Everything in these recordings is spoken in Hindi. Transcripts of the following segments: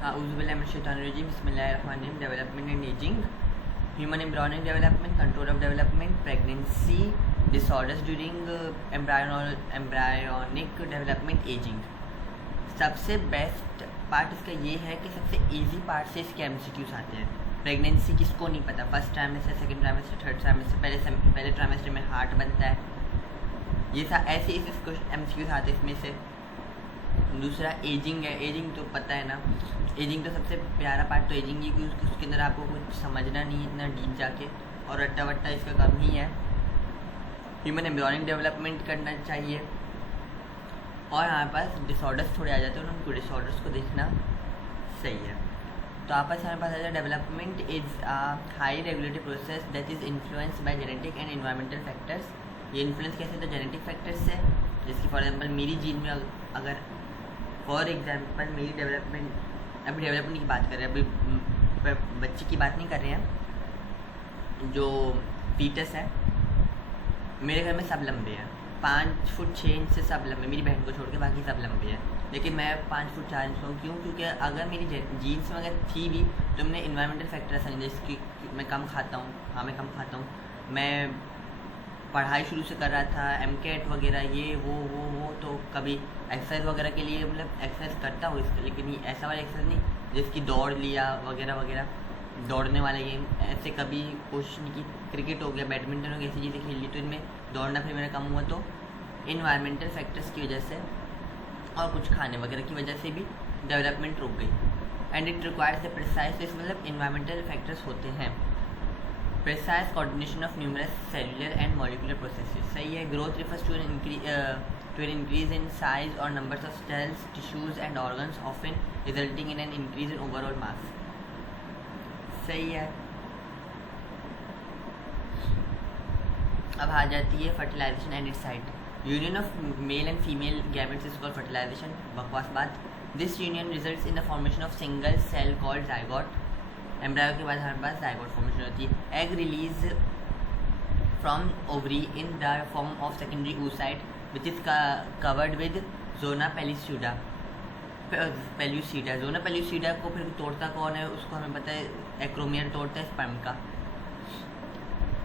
बिस्मिल्लाहिर्रहमानिर्रहीम। Development and ageing, human embryonic development, control of development, pregnancy, disorders during embryonic development, ageing. सबसे बेस्ट पार्ट इसका ये है कि सबसे इजी पार्ट से इसके एमसीक्यूज आते हैं। प्रेगनेंसी किसको नहीं पता, first trimester, second trimester, third trimester, पहले ट्राइमेस्टर में हार्ट बनता है, ये ऐसे एमसीक्यूज आते हैं इसमें से। दूसरा एजिंग है, एजिंग तो पता है ना, एजिंग तो सबसे प्यारा पार्ट तो एजिंग ही, क्योंकि उसके अंदर आपको कुछ समझना नहीं इतना डीप जाके, और रट्टा वट्टा इसका कम ही है। ह्यूमन एम्ब्रियोनिक डेवलपमेंट करना चाहिए, और हमारे पास डिसऑर्डर्स थोड़े आ जाते हैं, उनको डिसऑर्डर्स को देखना सही है। तो आपस हमारे पास आ जाए, development is a high regulatory process that is influenced by genetic and environmental factors. ये इन्फ्लुएंस कैसे, तो जेनेटिक फैक्टर्स से, जैसे फॉर एग्जांपल मेरी जीन में अगर फॉर एग्जांपल मेरी डेवलपमेंट, अभी डेवलपमेंट की बात कर रहे हैं, अभी बच्चे की बात नहीं कर रहे हैं, जो फीटस है, मेरे घर में सब लंबे हैं, 5 फुट 6 इंच से सब लंबे, मेरी बहन को छोड़ के बाकी सब लंबे हैं, लेकिन मैं 5 फुट 4 इंच हूँ। क्यों? क्योंकि अगर मेरी जीन्स में अगर थी भी तो मैंने इन्वायरमेंटल फैक्टर समझे, जैसे कि मैं कम खाता हूँ, हाँ मैं कम खाता हूँ, मैं पढ़ाई शुरू से कर रहा था, MCAT वगैरह ये वो तो कभी एक्सरसाइज वगैरह के लिए मतलब एक्सरसाइज करता हूँ इसका, लेकिन ये ऐसा वाला एक्सरसाइज नहीं जिसकी दौड़ लिया वगैरह वगैरह, दौड़ने वाले गेम ऐसे कभी कोशिश नहीं की। क्रिकेट हो गया, बैडमिंटन हो गया, ऐसी चीज़ें खेल ली, तो इनमें दौड़ना फिर मेरा कम हुआ, तो इन्वायरमेंटल फैक्टर्स की वजह से और कुछ खाने वगैरह की वजह से भी डेवलपमेंट रुक गई। And it requires the precise, मतलब इन्वायरमेंटल फैक्टर्स होते हैं, precise coordination of numerous cellular and molecular processes. सही है। Growth refers to an increase in size और numbers of cells, tissues and organs, often resulting in an increase in overall mass. सही है। अब आ जाती है fertilization and its site. Union of male and female gametes is called fertilization. बकवास बात। This union results in the formation of single cell called zygote. Embryo के बाद हमारे पास जाइगोट फॉर्मेशन होती है। Egg release from ovary in the form of secondary oocyte which is covered with zona pellucida. Zona pellucida को फिर तोड़ता कौन है, उसको हमें पता है, एक्रोमियर तोड़ता है स्पर्म का।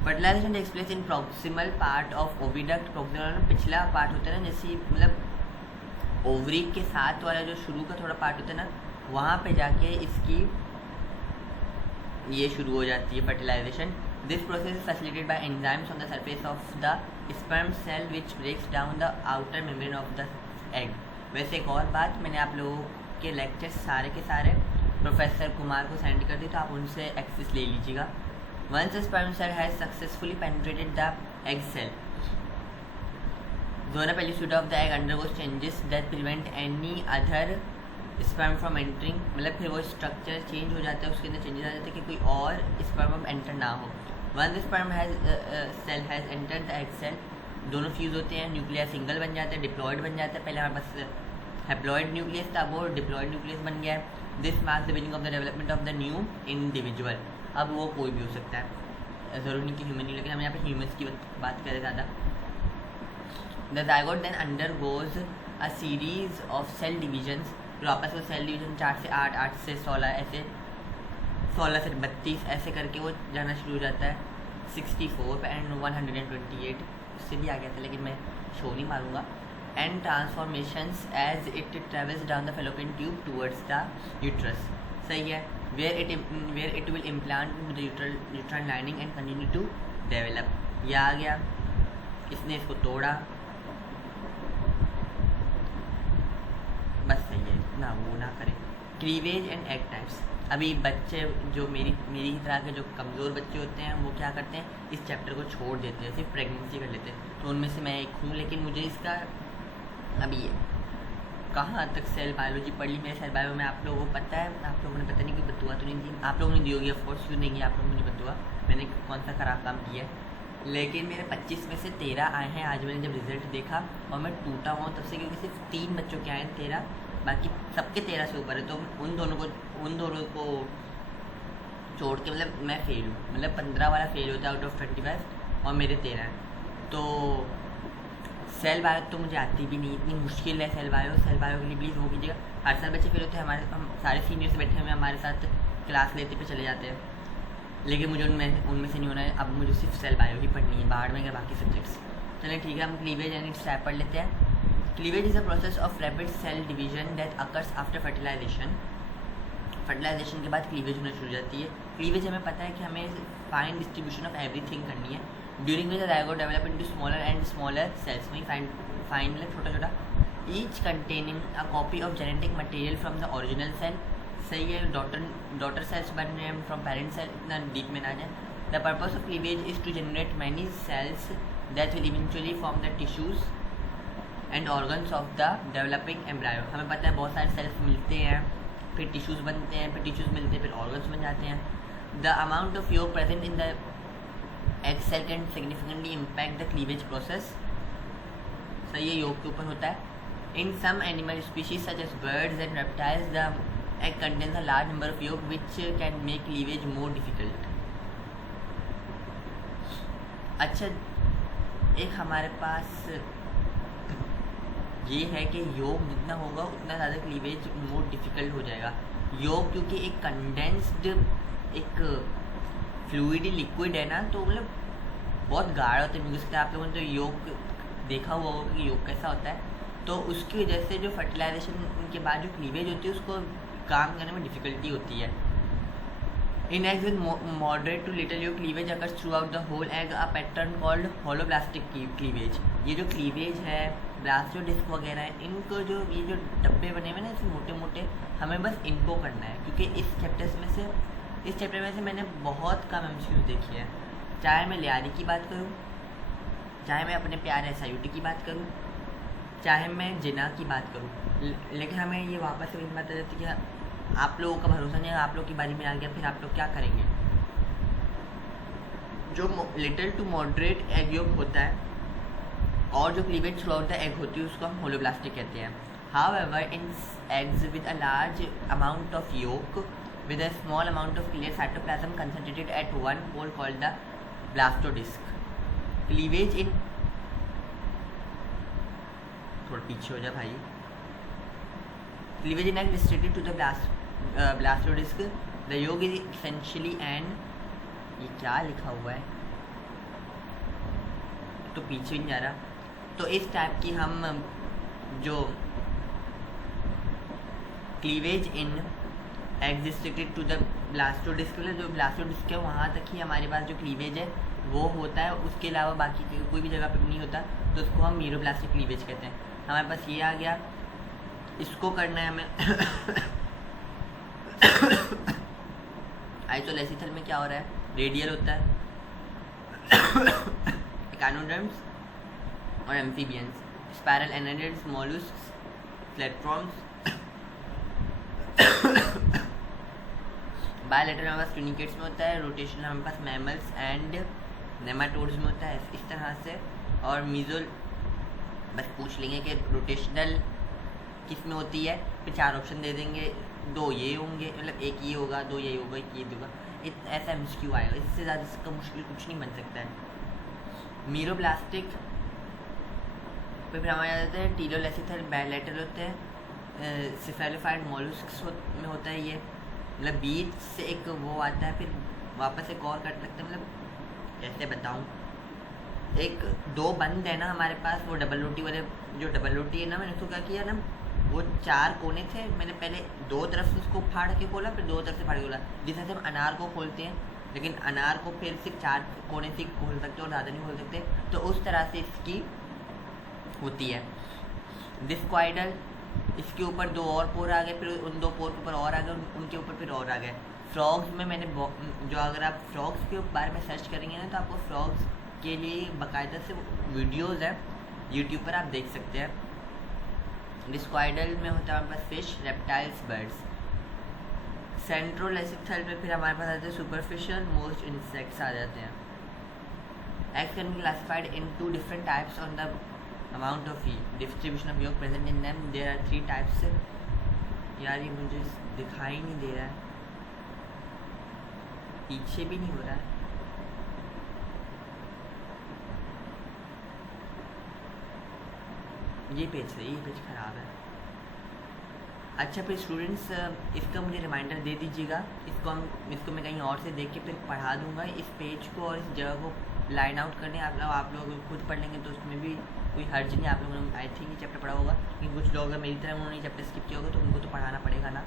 Fertilization takes place in proximal part of oviduct. Proximal पिछला पार्ट होता है ना, जैसे मतलब ओवरी के साथ वाला जो शुरू का थोड़ा पार्ट होता है ना, वहाँ पे जाके इसकी ये शुरू हो जाती है fertilization. This process is facilitated by enzymes on the surface of the sperm cell which breaks down the outer membrane of the egg. वैसे एक और बात, मैंने आप लोगों के लेक्चर्स सारे के सारे प्रोफेसर कुमार को सेंड कर दी, तो आप उनसे एक्सेस ले लीजिएगा। Once sperm cell has successfully penetrated the egg cell, zona pellucida of the egg undergoes changes that prevent any other sperm from entering. मतलब फिर वो स्ट्रक्चर चेंज हो जाता है, उसके अंदर चेंजेस आ जाते हैं कि कोई और स्पर्म एंटर ना हो। One sperm cell has entered the egg cell, दोनों फ्यूज़ होते हैं, न्यूक्लियस सिंगल बन जाता है, डिप्लॉयड बन जाता है। पहले हमारे पास हैप्लॉयड न्यूक्लियस था, वो डिप्लॉयड न्यूक्लियस बन गया है। This marks the beginning of the development of the new individual. अब वो कोई भी हो सकता है, ज़रूरी नहीं कि ह्यूमन ही, लेकिन हम यहाँ पे ह्यूमन्स की बात करें ज़्यादा। The zygote then undergoes a series of cell divisions. फिर वापस वो सेल डिवीजन 4 से 8, 8 से 16, ऐसे 16 से 32 ऐसे करके वो जाना शुरू हो जाता है 64 एंड 128, उससे भी आ गया था लेकिन मैं शो नहीं मारूंगा। And transformations as it travels down the fallopian tube towards the uterus. सही है। Where it will implant the uterine lining and continue to develop. यह आ गया, इसने इसको तोड़ा, बस सही है, ना वो ना करें। Cleavage and egg types. अभी बच्चे जो मेरी तरह के जो कमज़ोर बच्चे होते हैं, वो क्या करते हैं, इस चैप्टर को छोड़ देते हैं, सिर्फ प्रेगनेंसी कर लेते हैं। तो उनमें से मैं एक हूँ, लेकिन मुझे इसका अभी कहाँ तक सेल बायोलॉजी पढ़ ली, मेरे सेल बायो में आप लोगों को पता है, आप लोगों ने पता नहीं कि बतुआ तो नहीं दी, आप लोगों ने दी होगी, ऑफकोर्स क्यों नहीं की आप लोगों ने बतुआ, मैंने कौन सा खराब काम किया है। लेकिन मेरे 25 में से 13 आए हैं। आज मैंने जब रिज़ल्ट देखा और मैं टूटा हुआ तब से, क्योंकि सिर्फ 3 बच्चों के आए हैं 13, बाकी सबके 13 से ऊपर है। तो उन दोनों को छोड़ के मतलब मैं फेल हूँ, मतलब 15 वाला फेल होता है आउट ऑफ 25 और मेरे 13 हैं। तो सेल बायो तो मुझे आती भी नहीं, इतनी मुश्किल है सेल बायो के लिए प्लीज़ वो कीजिएगा। हर साल बच्चे फेल होते हैं, हम सारे सीनियर्स बैठे हुए हमारे साथ क्लास लेते पे चले जाते हैं, लेकिन मुझे उनमें से नहीं होना है। अब मुझे सिर्फ सेल बायो ही पढ़नी है, बाहर में गए बाकी सब्जेक्ट्स। चलिए ठीक है, हम क्लीवेज एंड इट्स टाइप पढ़ लेते हैं। Cleavage is a process of rapid cell division that occurs after fertilization. Fertilization के बाद क्लीवेज होना शुरू हो जाती है। क्लीवेज हमें पता है कि हमें फाइन डिस्ट्रीब्यूशन ऑफ एवरीथिंग करनी है, during which the zygote develop into smaller and smaller cells. वही फाइन मतलब छोटा छोटा, each containing a copy of genetic material from the original cell. सही है, डॉटर सेल्स बन रहे हैं फ्रॉम पेरेंट सेल, इतना डीप में ना जाए। The purpose of cleavage is to generate many cells that will eventually form the tissues and organs of the developing embryo. हमें पता है बहुत सारे सेल्स मिलते हैं, फिर टिश्यूज़ बनते हैं, फिर टिश्यूज़ मिलते हैं, फिर ऑर्गन्स बन जाते हैं। The amount of yolk present in the egg cell can significantly impact the cleavage process. सही है, योग के ऊपर होता है। In some animal species such as birds and reptiles the egg contains a large number of yolk which can make cleavage more difficult. अच्छा, एक हमारे पास ये है कि योग जितना होगा उतना ज़्यादा क्लीवेज मोर डिफ़िकल्ट हो जाएगा। योग क्योंकि एक कंडेंस्ड एक फ्लूइडी लिक्विड है ना, तो मतलब बहुत गाढ़ा होता है। मुझे लगता है आप लोगों ने तो योग देखा हुआ होगा कि योग कैसा होता है, तो उसकी वजह से जो फर्टिलाइजेशन के बाद जो क्लीवेज होती है उसको काम करने में डिफ़िकल्टी होती है। In eggs with moderate to little yolk, cleavage occurs throughout the whole egg, a pattern called holoblastic cleavage। ये जो क्लीवेज है, ब्लास्टोडिस्क वगैरह है, इनको जो ये जो डब्बे बने हुए ना ऐसे मोटे मोटे, हमें बस इनको करना है, क्योंकि इस चैप्टर में से मैंने बहुत कम एमसीक्यूज देखी है। चाहे मैं लियारी की बात करूँ, चाहे मैं अपने प्यारे SIUT की बात करूँ, चाहे मैं जिना की बात करूँ, लेकिन हमें ये वापस से बात आ जाती है कि आप लोगों का भरोसा नहीं है, आप लोग की बारी में आ गया, फिर आप लोग क्या करेंगे। जो little to moderate egg yolk होता है और जो cleavage throughout the egg होती है उसको हम होलोब्लास्टिक कहते हैं। However in eggs with a large amount of yolk with a small amount of clear cytoplasm concentrated at one pole called the blastodisc. Cleavage in, थोड़ा पीछे हो जा भाई। Cleavage in egg restricted to the blastodisk. The yolk is essentially and ये क्या लिखा हुआ है, तो पीछे नहीं जा रहा। तो इस टाइप की हम जो cleavage in egg restricted to the blastodisc, जो ब्लास्टोडिस्क है वहाँ तक ही हमारे पास जो क्लीवेज है वो होता है, उसके अलावा बाकी कोई भी जगह पर नहीं होता, तो उसको हम मीरोब्लास्टिक क्लीवेज कहते हैं। हमारे पास ये आ गया, इसको करना है हमें। आइसोलेसिथल में क्या हो रहा है, रेडियल होता है, एकानोडर्म्स और amphibians, spiral annelids, molluscs, platforms. Bilateral हमारे पास ट्यूनिकेट्स में होता है, रोटेशनल हमारे पास मैमल्स एंड नेमाटोड्स में होता है इस तरह से। और मीजोल बस पूछ लेंगे कि रोटेशनल किस में होती है, फिर 4 ऑप्शन दे देंगे, 2 ये होंगे, मतलब एक ये होगा, 2 ये होगा, एक ये होगा, ऐसा MCQ आएगा। इससे ज़्यादा इसका मुश्किल कुछ नहीं बन सकता है। मीरोब्लास्टिक फिर हमारे आ जाते हैं टीलोलेसिथल, बायलैटरल होते हैं, सिफेलोफाइड मोलस्क्स में होता है ये, मतलब बीच से एक वो आता है, फिर वापस एक और कट लगता है, मतलब कैसे बताऊँ। एक 2 बंद है ना हमारे पास, वो डबल रोटी वाले, जो डबल रोटी है ना, मैंने उसको क्या किया ना, वो 4 कोने थे, मैंने पहले 2 तरफ से उसको फाड़ के खोला, फिर 2 तरफ से फाड़ के खोला, जिस तरह से हम अनार को खोलते हैं, लेकिन अनार को फिर सिर्फ 4 कोने से खोल सकते और ज़्यादा नहीं खोल सकते, तो उस तरह से इसकी होती है। डिस्क्वाइडल, इसके ऊपर 2 और पोर आ गए, फिर उन 2 पोर के ऊपर और आ गए, उनके ऊपर फिर और आ गए। फ्रॉग्स में मैंने जो, अगर आप फ्रॉग्स के बारे में सर्च करेंगे ना, तो आपको फ्रॉग्स के लिए बाकायदा से वीडियोज़ है यूट्यूब पर, आप देख सकते हैं। डिस्क्वाइडल में होता है हमारे पास फिश, रेप्टाइल्स, बर्ड्स। सेंट्रोलेसिथल में फिर हमारे पास आते हैं सुपरफिशियल मोस्ट इंसेक्ट्स आ जाते हैं। Eggs can be classified in 2 different types on the amount of distribution of yolk present in them. There are 3 types. यार ये मुझे दिखाई नहीं दे रहा है, पीछे भी नहीं हो रहा है। ये पेज सही, ये पेज ख़राब है। अच्छा फिर स्टूडेंट्स इसका मुझे रिमाइंडर दे दीजिएगा, इसको मैं कहीं और से देख के फिर पढ़ा दूंगा। इस पेज को और इस जगह को लाइन आउट करने आप लोग खुद पढ़ लेंगे तो उसमें भी कोई हर्ज नहीं। आप लोगों ने आई थिंक ये चैप्टर पढ़ा होगा, लेकिन कुछ लोग अगर मेरी तरह उन्होंने चैप्टर स्किप किया होगा तो उनको तो पढ़ाना पड़ेगा ना।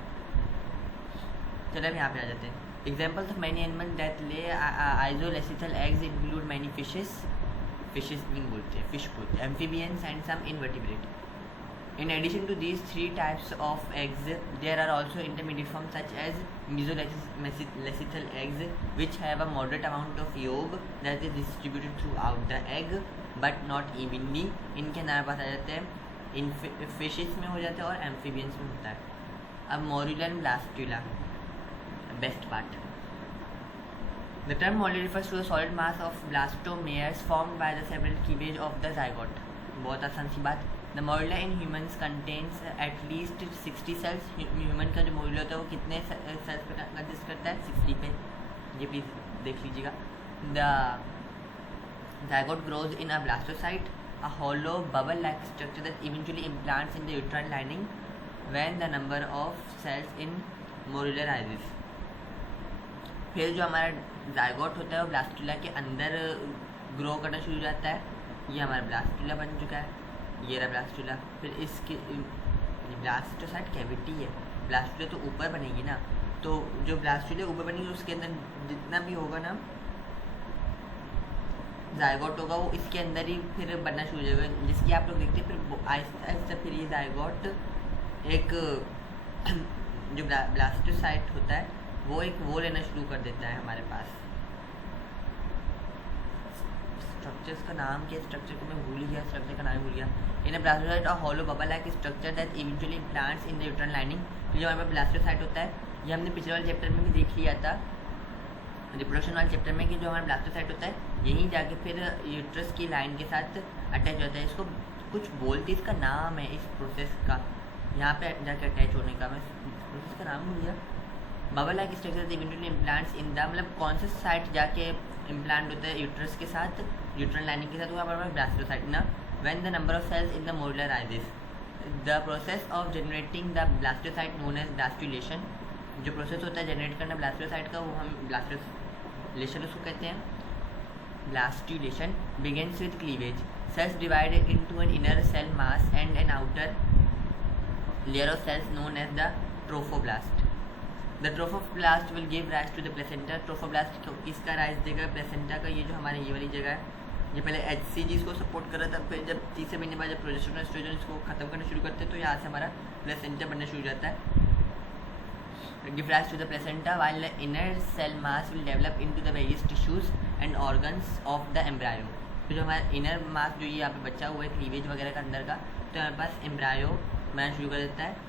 चलिए अब यहाँ पे आ जाते हैं। Examples of many animal that lay isolecithal eggs include many fishes नहीं बोलते, फिश बोलते, amphibians and some invertebrate. In addition to these three types of eggs, there are also intermediate forms such as mesolecital eggs, which have a moderate amount of yolk that is distributed throughout the egg, but not evenly. इनके नाम पास आ जाते हैं, इन फिशेस में हो जाता है और एम्फीबियंस में होता है। अब morula and blastula, best part. The term morula refers to a solid mass of blastomeres formed by the several cleavage of the zygote. बहुत आसान सी बात। The morula in humans contains at least 60 cells. Human का जो मोरुला होता है वो कितने सेल्स पे कंसिस्ट करता है? 60 पे। ये प्लीज देख लीजिएगा। The zygote grows in a blastocyte, a hollow bubble-like structure that eventually implants in the uterine lining when the number of cells in morula rises. फिर जो हमारा ज़ायगोट होता है वो ब्लास्टुला के अंदर ग्रो करना शुरू हो जाता है। ये हमारा ब्लास्टुला बन चुका है, ये रहा ब्लास्टुला। फिर इसके ब्लास्टोसाइट कैविटी है, ब्लास्टुला तो ऊपर बनेगी ना, तो जो ब्लास्टुला ऊपर बनेगी उसके अंदर जितना भी होगा ना ज़ायगोट होगा वो इसके अंदर ही फिर बनना शुरू हो जाएगा, जिसकी आप लोग देखते हैं फिर आहिस्ता आहिस्ता फिर ये ज़ायगोट एक जो ब्लास्टोसाइट होता है वो एक वो लेना शुरू कर देता है हमारे पास। स्ट्रक्चर्स का नाम क्या, स्ट्रक्चर को मैं भूल गया, स्ट्रक्चर का नाम भूल गया। इन अ ब्लास्टोसाइट और hollow bubble like structure that eventually implants in the uterine lining. तो जो हमारे पास ब्लास्टोसाइट होता है ये हमने पिछले वाले चैप्टर में भी देख लिया था, रिप्रोडक्शन वाले चैप्टर में, कि जो हमारा ब्लास्टोसाइट होता है यहीं जाके फिर यूट्रस की लाइन के साथ अटैच होता है। इसको कुछ बोलते, इसका नाम है इस प्रोसेस का, यहाँ पे जाके अटैच होने का, मैं प्रोसेस का नाम भूल गया। Bubble like structure eventually implants in the, मतलब कौन सा साइट जाके इम्प्लांट होता है यूट्रस के साथ, यूट्रन लाइनिंग के साथ, वो हमारे पास ब्लास्टोसाइट ना। When the number of cells in the morula rises, the process of generating the blastocyst known as blastulation. जो प्रोसेस होता है जनरेट करना ब्लास्टोसाइट का वो हम ब्लास्टुलेशन उसको कहते हैं। Blastulation begins with cleavage, cells divided into an inner cell mass and an outer layer of cells known as the trophoblast. The trophoblast will give rise to the placenta. Trophoblast किसका राइज देगा? प्लेसेंटा का। ये जो हमारे ये वाली जगह है, ये पहले HCG इसको सपोर्ट कर रहा था, फिर जब तीसरे महीने बाद जब प्रोजेस्टेरोन एस्ट्रोजन इसको खत्म करना शुरू करते हैं तो यहाँ से हमारा प्लेसेंटा बनना शुरू हो जाता है। Give rise to the placenta while the inner cell mass will develop into the various tissues and organs of the embryo. तो जो हमारा इनर मास जो ये यहाँ पे बचा हुआ है क्लीवेज वगैरह का अंदर का, तो हमारे पास एम्ब्रायो बनना शुरू कर देता है।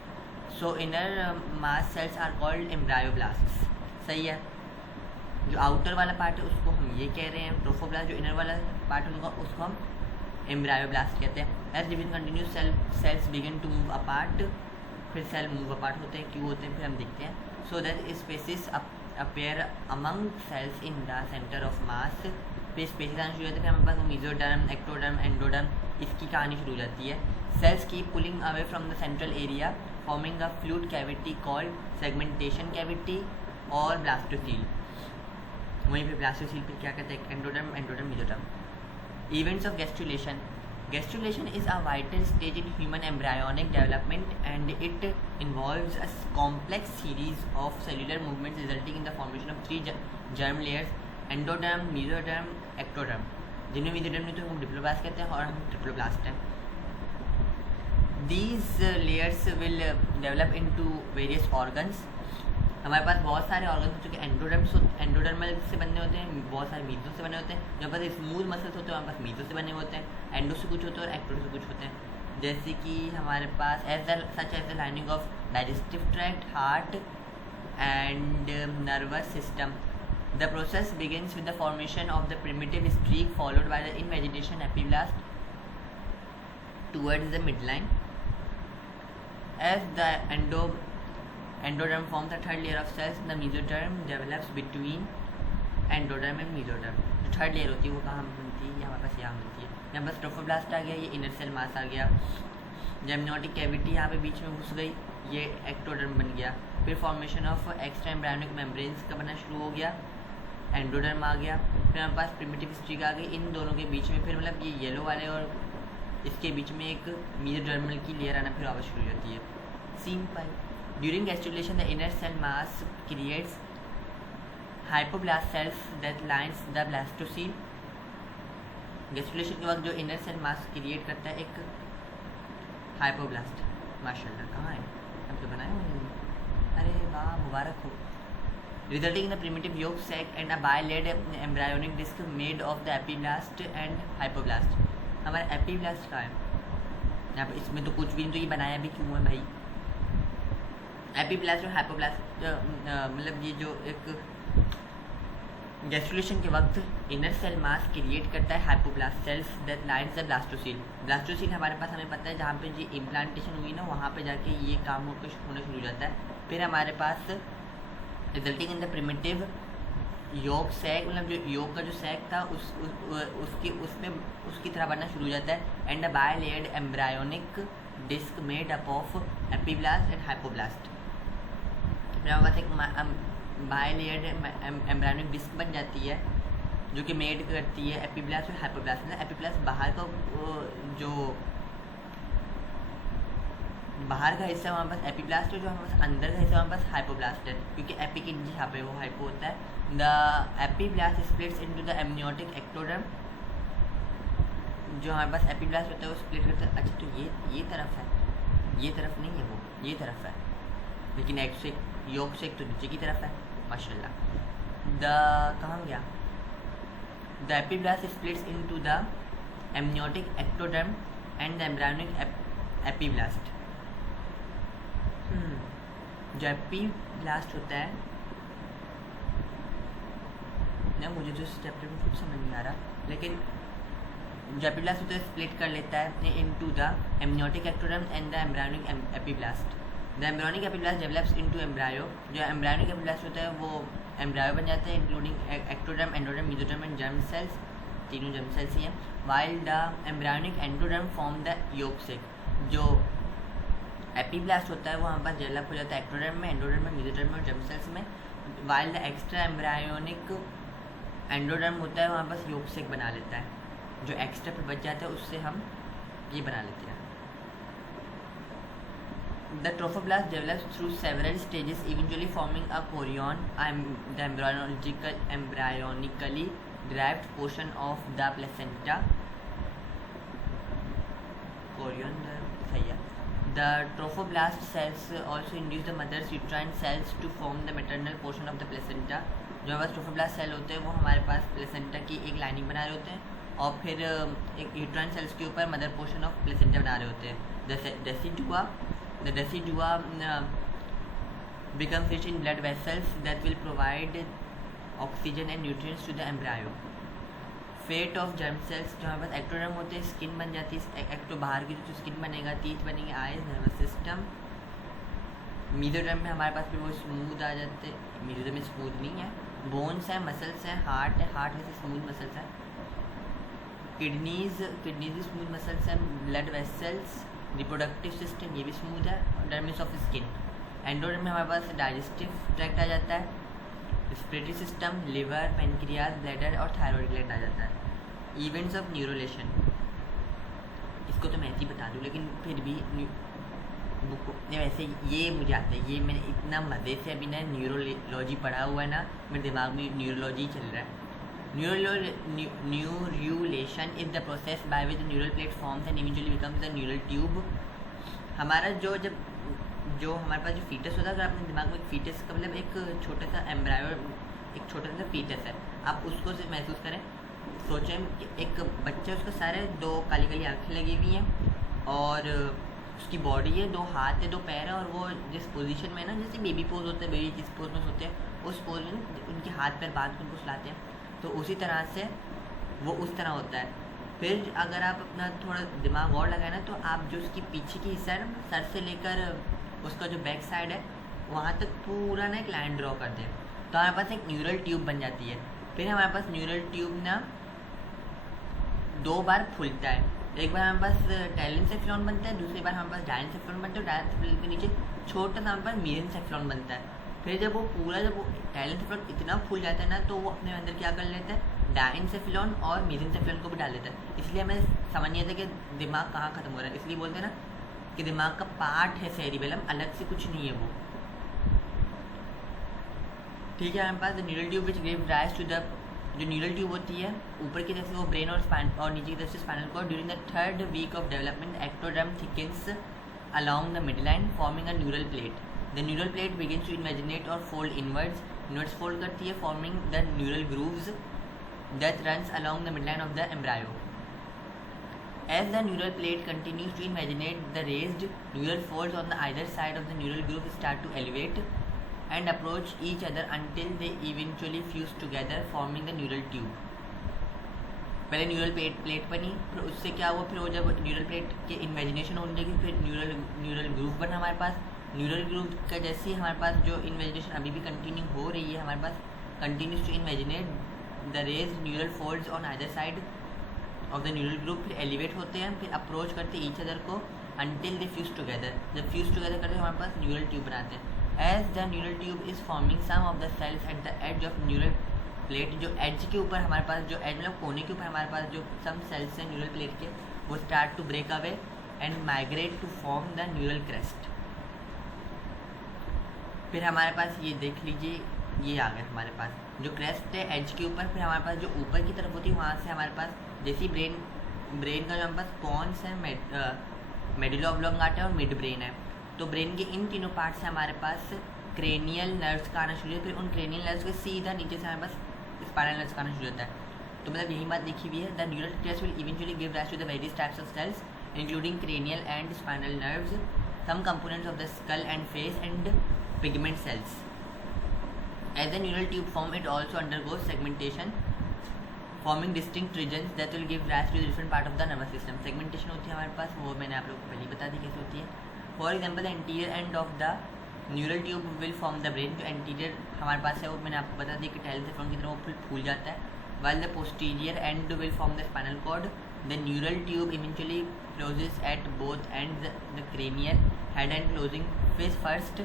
So inner mass cells are called embryoblasts. सही है। जो आउटर वाला पार्ट है उसको हम ये कह रहे हैं ट्रोफोब्लास्ट, जो इनर वाला पार्ट होगा उसको हम एम्ब्रायोब्लास्ट कहते हैं। As division continue cells begin to move apart, फिर सेल मूव अपार्ट होते हैं, क्यों होते हैं फिर हम देखते हैं। So that spaces appear among cells in the centre of mass. फिर स्पेसिस आना शुरू होते हैं, फिर हमारे पास मीजोडर्म, एक्टोडर्म, एंडोडर्म, इसकी कहानी शुरू हो जाती है। Cells keep pulling away from the central area forming a fluid cavity called segmentation cavity और ब्लास्टोसील। वहीं पे ब्लास्टोसील पे क्या कहते हैं? Endoderm, mesoderm. Events of gastrulation. Gastrulation is a vital stage in human embryonic development and it involves a complex series of cellular movements resulting in the formation of 3 germ layers: endoderm, mesoderm, ectoderm। जिन्हें mesoderm नहीं तो हम डिप्लोब्लास्ट कहते हैं और हम ट्रिप्लोब्लास्ट हैं। These layers will develop into various organs। हमारे पास बहुत सारे ऑर्गन्स हो चुके हैं। एंडोडर्मल से बने होते हैं, बहुत सारे मीजो से बने होते हैं। जहाँ पर स्मूथ मसल्स होते हैं वहाँ पास मीजो से बने होते हैं। एंडो से कुछ होते हैं और एक्टो से कुछ होते हैं। जैसे कि हमारे पास such as the lining of digestive tract, heart and nervous system. The process begins with the formation of the primitive streak followed by the invagination epiblast towards the midline. As the endoderm forms the third layer of cells, the mesoderm develops between endoderm and mesoderm। जो थर्ड लेयर होती है वो कहाँ मिलती है? ये हमारे पास यहाँ मिलती है। यहाँ बस ट्रोफोब्लास्ट आ गया, ये इनर सेल मास आ गया। जब एमनियोटिक कैविटी यहाँ पे बीच में घुस गई, ये एक्टोडर्म बन गया। फिर formation of extra embryonic membranes का बनना शुरू हो गया, एंडोडर्म आ गया। फिर हमारे पास प्रिमिटिव स्ट्रिक आ गई। इन दोनों के बीच में फिर मतलब ये येलो वाले और इसके बीच में एक मेसोडर्मल की लेयर आना फिर आवाज शुरू हो जाती है। Simple. During gastrulation the inner cell mass creates hypoblast cells that lines the blastocoel. Gastrulation के वक्त जो इनर सेल मास क्रिएट करता है एक हाइपोब्लास्ट। माशाल्लाह, कहाँ है? अब तो बनाए होंगे। अरे वाह, मुबारक हो। Resulting in the primitive yolk sac and a bi-layered embryonic disc made of the epiblast and hypoblast। हमारा एपीब्लास्ट कहाँ है? यहाँ पर इसमें तो कुछ भी नहीं, तो ये बनाया भी क्यों है भाई? एपीब्लास्ट और हाइपोब्लास्ट मतलब ये जो एक गैस्ट्रुलेशन के वक्त इनर सेल मास क्रिएट करता है hypoblast cells that lines the blastocoel. Blastocoel हमारे पास हमें पता है जहाँ पे ये इम्प्लांटेशन हुई ना, वहाँ पे जाके ये काम होना शुरू हो जाता है। फिर हमारे पास resulting in the primitive yolk sac, मतलब जो योग का जो सैक था उसकी तरह बनना शुरू हो जाता है। And a bilayered embryonic disc made up of epiblast and hypoblast. फिर हमारे पास एक बायलेयर्ड एम्ब्रायोनिक डिस्क बन जाती है जो कि मेड करती है एपीब्लास्ट और हाइपोब्लास्ट। मतलब एपीब्लास्ट बाहर का जो बाहर का हिस्सा हमारे पास एपीब्लास्ट है, जो हमारे पास अंदर का हिस्सा हमारे पास हाइपोब्लास्ट है, क्योंकि एपी के नीचे यहाँ पे वो हाइपो होता है। The epiblast splits into the amniotic ectoderm. जो हमारे पास एपीब्लास्ट होता है वो स्प्लिट करता है। अच्छा, तो ये तरफ है, ये तरफ नहीं है, वो ये तरफ है, लेकिन योग से तो नीचे की तरफ है। माशाल्लाह। द कहाँ गया? The epiblast splits into the amniotic ectoderm and the embryonic epiblast. जो एपीब्लास्ट होता है ना, मुझे जो इस चैप्टर में कुछ समझ नहीं आ रहा, लेकिन जो एपीब्लास्ट होता है स्प्लिट कर लेता है into the amniotic ectoderm and the embryonic epiblast. The embryonic epiblast develops into embryo. जो एम्ब्रायोनिक एपीब्लास्ट होता है वो एम्ब्रायो बन जाता है, including ectoderm, endoderm, mesoderm and germ cells. तीनों जर्म सेल्स ही हैं। While the embryonic endoderm form the योग सेक। जो एपीब्लास्ट होता है वो हमारे पास डेवलप हो जाता है एक्टोडर्म में, एंडोडर्म में, मेसोडर्म में और जर्म सेल्स में। While the extra embryonic endoderm होता है वो हमारे पास योग सेक बना लेता है। जो एक्स्ट्रा पे बच जाता है उससे हम ये बना लेते हैं। The trophoblast develops through several stages, eventually forming a chorion, the embryonically derived portion of the placenta. Chorion, सही है। The trophoblast cells also induce the mother's uterine cells to form the maternal portion of the placenta। जो हमारे पास ट्रोफोब्लास्ट सेल होते हैं वो हमारे पास प्लेसेंटा की एक लाइनिंग बना रहे होते हैं और फिर एक यूट्राइन सेल्स के ऊपर मदर पोर्शन ऑफ प्लेसेंटा बना रहे होते हैं। जैसे the decidua becomes rich in blood vessels that will provide oxygen and nutrients to the embryo। Fate of germ cells, जो हमारे पास एक्टोडर्म होते हैं स्किन बन जाती है, एक्टो बाहर की जो स्किन बनेगा, टीथ बनेंगे, आइज, नर्वस सिस्टम। मेसोडर्म में हमारे पास फिर वो स्मूथ आ जाते हैं। मेसोडर्म में स्मूथ नहीं है, बोन्स हैं, मसल्स हैं, हार्ट है, हार्ट वैसे स्मूथ मसल्स हैं। किडनीज भी स्मूथ मसल्स हैं, ब्लड वेसल्स, रिप्रोडक्टिव सिस्टम ये भी स्मूथ है, और डर्मिस ऑफ स्किन। एंडोडर्म में हमारे पास डाइजेस्टिव ट्रैक्ट आ जाता है, respiratory system, liver, pancreas, bladder और थायराइड ग्लैंड आ जाता है। इवेंट्स ऑफ न्यूरोलेशन, इसको तो मैं ऐसे ही बता दूँ, लेकिन फिर भी वैसे ये मुझे आता है, ये मैंने इतना मज़े से अभी ना न्यूरोलॉजी पढ़ा हुआ है ना, मेरे दिमाग में न्यूरोलॉजी चल रहा है। Neurulation is the process by which neural plate forms and eventually becomes the neural tube. हमारा जो हमारे पास जो फीटस होता है, अगर अपने दिमाग में एक फीटस का मतलब एक छोटा सा एम्ब्रायो, एक छोटा सा फीटस है, आप उसको से महसूस करें। सोचें कि एक बच्चा, उसका सारे दो काली काली आँखें लगी हुई हैं और उसकी बॉडी है, दो हाथ है, दो पैर है, और वो जिस पोजीशन में ना, जैसे बेबी पोज होता है, बेबी जिस पोज में सोते हैं उस पोज में उनके हाथ पैर बांध कर उनको सुलाते हैं, तो उसी तरह से वो उस तरह होता है। फिर अगर आप अपना थोड़ा दिमाग और लगाए ना, तो आप जो उसकी पीछे की हिस्सा है ना, सर से लेकर उसका जो बैक साइड है वहाँ तक पूरा ना एक लाइन ड्रॉ कर दें, तो हमारे पास एक न्यूरल ट्यूब बन जाती है। फिर हमारे पास न्यूरल ट्यूब ना 2 बार फूलता है। एक बार हमारे पास टेलेनसेफ्लॉन बनता है, दूसरी बार हमारे पास डायनसेफ्लॉन बनता है, और डायनसेफ्लॉन के नीचे छोटा सा हमारे पास मेसेनसेफ्लॉन बनता है। फिर जब वो टेलेनसेफ्लॉन इतना फूल जाता है ना, तो वो अपने अंदर क्या कर लेता है, डायनसेफ्लॉन और मेसेनसेफ्लॉन को भी डाल देता है। इसलिए हमें समझ नहीं आता कि दिमाग कहाँ खत्म हो रहा है। इसलिए बोलते हैं ना कि दिमाग का पार्ट है सेरिबेलम, अलग से कुछ नहीं है वो। ठीक है, हमारे पास neural tube which give rise to the, जो न्यूरल ट्यूब होती है ऊपर की तरफ से वो ब्रेन और नीचे की तरफ से spinal cord. During the third week of development ectoderm thickens along the midline forming a neural plate. The neural plate begins to invaginate or fold inwards fold करती है, forming the neural grooves that runs along the midline of the embryo. As the neural plate continues to invaginate, the raised neural folds on the either side of the neural groove start to elevate and approach each other until they eventually fuse together, forming the neural tube. पहले न्यूरल प्लेट बनी, फिर उससे क्या हुआ, फिर वो जब न्यूरल प्लेट के इन्वेजिनेशन होने लगी, फिर न्यूरल ग्रूव बना हमारे पास। न्यूरल ग्रूव का जैसे ही हमारे पास जो इन्वेजिनेशन अभी भी कंटिन्यू हो रही है, हमारे पास continues to invaginate the raise neural folds on other side of the neural groove, फिर एलिवेट होते हैं, फिर अप्रोच करते ईच अदर को अंटिल दे फ्यूज टुगेदर। जब फ्यूज टुगेदर करते हैं हमारे पास न्यूरल ट्यूब बनाते हैं। As the neural tube is forming some of the cells at the edge of neural plate, जो एज के ऊपर हमारे पास, जो एज मतलब कोने के ऊपर हमारे पास जो सम सेल्स हैं न्यूरल प्लेट के, वो start to break away and migrate to form the neural crest. फिर हमारे पास ये देख लीजिए, ये आ गया हमारे पास जो क्रेस्ट है एज के ऊपर। फिर हमारे पास जो ऊपर की तरफ होती है, वहाँ से हमारे पास जैसी ब्रेन का जो हमारे पास पॉन्स है, मेडुला ऑब्लोंगाटा और मिड ब्रेन है। तो ब्रेन के इन तीनों पार्ट से हमारे पास क्रेनियल नर्व्स का आना शुरू है। फिर उन क्रेनियल नर्व्स के सीधा नीचे से हमारे पास स्पाइनल नर्व्स का आना शुरू होता है। तो मतलब यही बात लिखी हुई है, the neural crest will eventually give rise to the various types of cells including cranial and spinal nerves, some components of the skull and face and pigment cells. As the neural tube form, it also undergoes segmentation forming distinct regions that will give rise to different part of the nervous system. Segmentation होती है हमारे पास, वो मैंने आप लोगों को पहले बता दी कैसे होती है। For example, the interior and of the neural tube will form the brain. जो एंटीरियर हमारे पास है वो मैंने आपको बता दिया कि टेलेनसेफ्लॉन की तरह वो फूल जाता है। while the posterior end will form the spinal cord. The neural tube eventually closes at both ends, the cranial head and closing face first,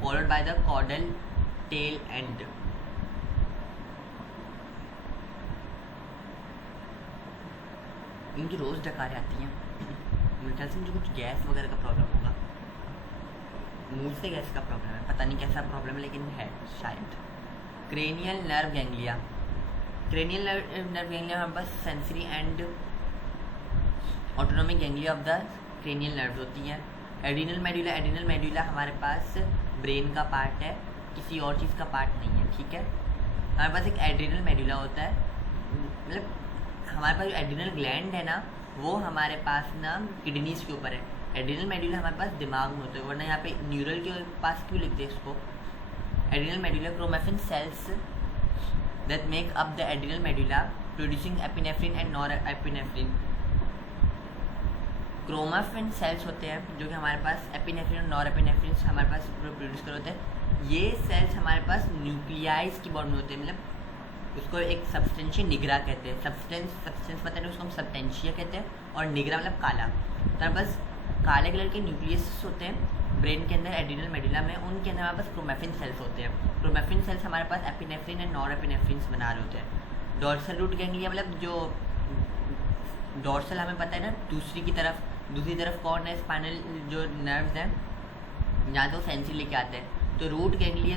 followed by the caudal tail end. इनकी रोज़ डकारें आती हैं, मेरे ख्याल से मुझे कुछ गैस वगैरह का प्रॉब्लम होगा, मुंह से गैस का प्रॉब्लम है, पता नहीं कैसा प्रॉब्लम है लेकिन है शायद। Cranial nerve ganglia. Cranial nerve ganglia हमारे पास sensory and autonomic ganglia of the cranial nerve होती हैं। Adrenal medulla. एड्रिनल मेडुला हमारे पास ब्रेन का पार्ट है, किसी और चीज़ का पार्ट नहीं है, ठीक है। हमारे पास एक एड्रिनल मेडुला होता है, मतलब हमारे पास जो एड्रिनल ग्लैंड है ना, वो हमारे पास ना किडनीज़ के ऊपर है। एड्रिनल मेडुला हमारे पास दिमाग में होता है, वरना यहाँ पे न्यूरल के पास क्यों लिखते हैं इसको। Adrenal medulla chromaffin cells that make up the adrenal medulla producing epinephrine and norepinephrine। Chromaffin cells होते हैं जो कि हमारे पास एपिनेफ्रिन और नॉरएपिनेफ्रिन हमारे पास प्रोड्यूस कर होते हैं। ये सेल्स हमारे पास न्यूक्लियाइज की बॉडी में होते हैं, मतलब उसको एक सब्सटेंशिया निग्रा कहते हैं। सब्सटेंस पता नहीं उसको हम सब्सटेंशिया कहते हैं, और निग्रा मतलब काला। तो हमारे पास काले कलर के न्यूक्लियस होते हैं ब्रेन के अंदर एड्रिनल मेडुला में, उनके अंदर हमारे पास क्रोमैफिन सेल्स होते हैं। क्रोमैफिन सेल्स हमारे पास एपिनेफ्रिन एंड नॉरएपिनेफ्रिन बना रहे होते हैं। डॉर्सल रूट गैंग्लिया, मतलब जो डॉर्सल हमें पता है ना, दूसरी तरफ कौन है, स्पाइनल जो नर्व्स हैं जहाँ से वो सेंसरी लेके आते हैं। तो रूट गैंग्लिया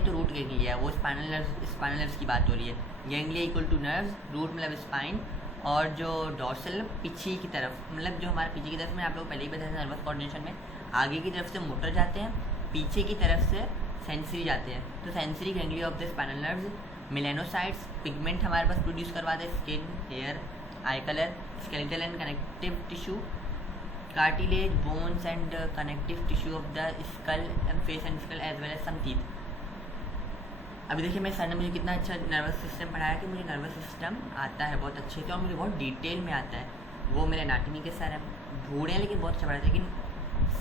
है, वो स्पाइनल नर्व्स की बात हो रही है। Ganglia equal to nerves, root मतलब स्पाइन, और जो डॉर्सल पीछे की तरफ, मतलब जो हमारे पीछे की तरफ में आप लोग पहले ही बताया था नर्वस कोऑर्डिनेशन में, आगे की तरफ से मोटर जाते हैं, पीछे की तरफ से सेंसरी जाते हैं। तो sensory ganglia of the spinal nerves. Melanocytes pigment हमारे पास प्रोड्यूस करवाते हैं, skin, hair, eye colour, skeletal and connective tissue, cartilage, bones and connective tissue of the skull and face and skull as well as some teeth. अभी देखिए मेरे सर ने मुझे कितना अच्छा नर्वस सिस्टम पढ़ाया कि मुझे नर्वस सिस्टम आता है बहुत अच्छे से, और मुझे बहुत डिटेल में आता है। वो मेरे एनाटॉमी के सर हैं, बूढ़े हैं लेकिन बहुत अच्छा पढ़ाते हैं, लेकिन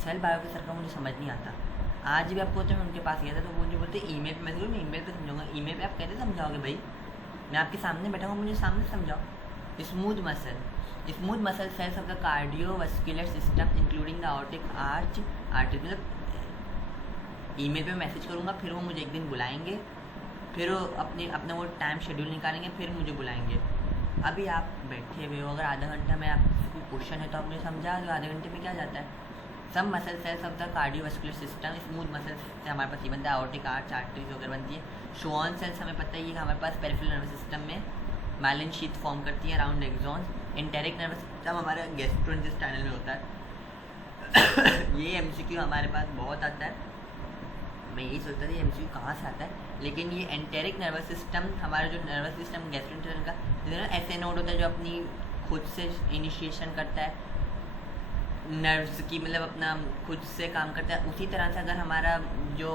सेल बायो के सर का मुझे समझ नहीं आता। आज भी आपको मैं उनके पास गया था, तो मुझे बोलते ईमेल पे, मैं ईमेल पे समझाऊंगा। ईमेल पे आप कैसे समझाओगे भाई, मैं आपके सामने बैठा हूँ, मुझे सामने समझाओ। Smooth muscle, smooth muscle cells of the cardiovascular system including the Arctic arch artery. मतलब ईमेल पे मैसेज करूँगा, फिर वो मुझे एक दिन बुलाएंगे, फिर वो अपना वो टाइम शेड्यूल निकालेंगे, फिर मुझे बुलाएंगे। अभी आप बैठे हुए हो, अगर आधा घंटा में आपको कोई क्वेश्चन है तो आप मुझे समझा दो, आधे घंटे में क्या जाता है। सब muscle cells of the cardiovascular system, smooth muscle से हमारे पास ये बनता है आर्टिक आर्च आर्टरीज वगैरह बनती है। शोन सेल्स हमें पता है कि हमारे पास पेरिफेरल नर्वस सिस्टम में माइलिन शीथ फॉर्म करती है around axons. Enteric nervous system हमारा गैस्ट्रोइंटेस्टाइनल में होता है। ये एमसीक्यू हमारे पास बहुत आता है, मैं यही सोचता था ये एमसीक्यू कहाँ से आता है, लेकिन ये एंटेरिक नर्वस सिस्टम हमारा जो नर्वस सिस्टम गैस्ट्रोइंटेस्टाइनल का ऐसे नोड होता है जो अपनी खुद से इनिशिएशन करता है नर्व्स की, मतलब अपना खुद से काम करता है। उसी तरह से अगर हमारा जो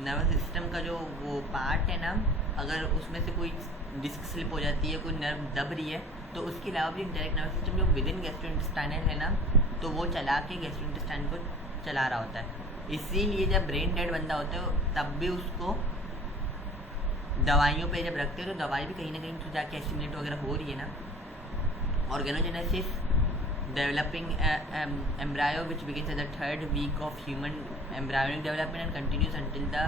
नर्वस सिस्टम का जो वो पार्ट है ना, अगर उसमें से कोई डिस्क स्लिप हो जाती है, कोई नर्व दब रही है, तो उसके अलावा भी इंटेरिक नर्वस सिस्टम जो विद इन गैस्ट्रोइंटेस्टाइनल है ना, तो वो चला के गैस्ट्रोइंटेस्टाइन को चला रहा होता है। इसीलिए जब ब्रेन डेड बंदा होता है तब भी उसको दवाइयों पे जब रखते हैं तो दवाई भी कहीं ना कहीं तो जाके एस्टिमुलेट वगैरह हो रही है ना। Organogenesis, developing embryo which begins at the 3rd week of human embryonic development and continues until the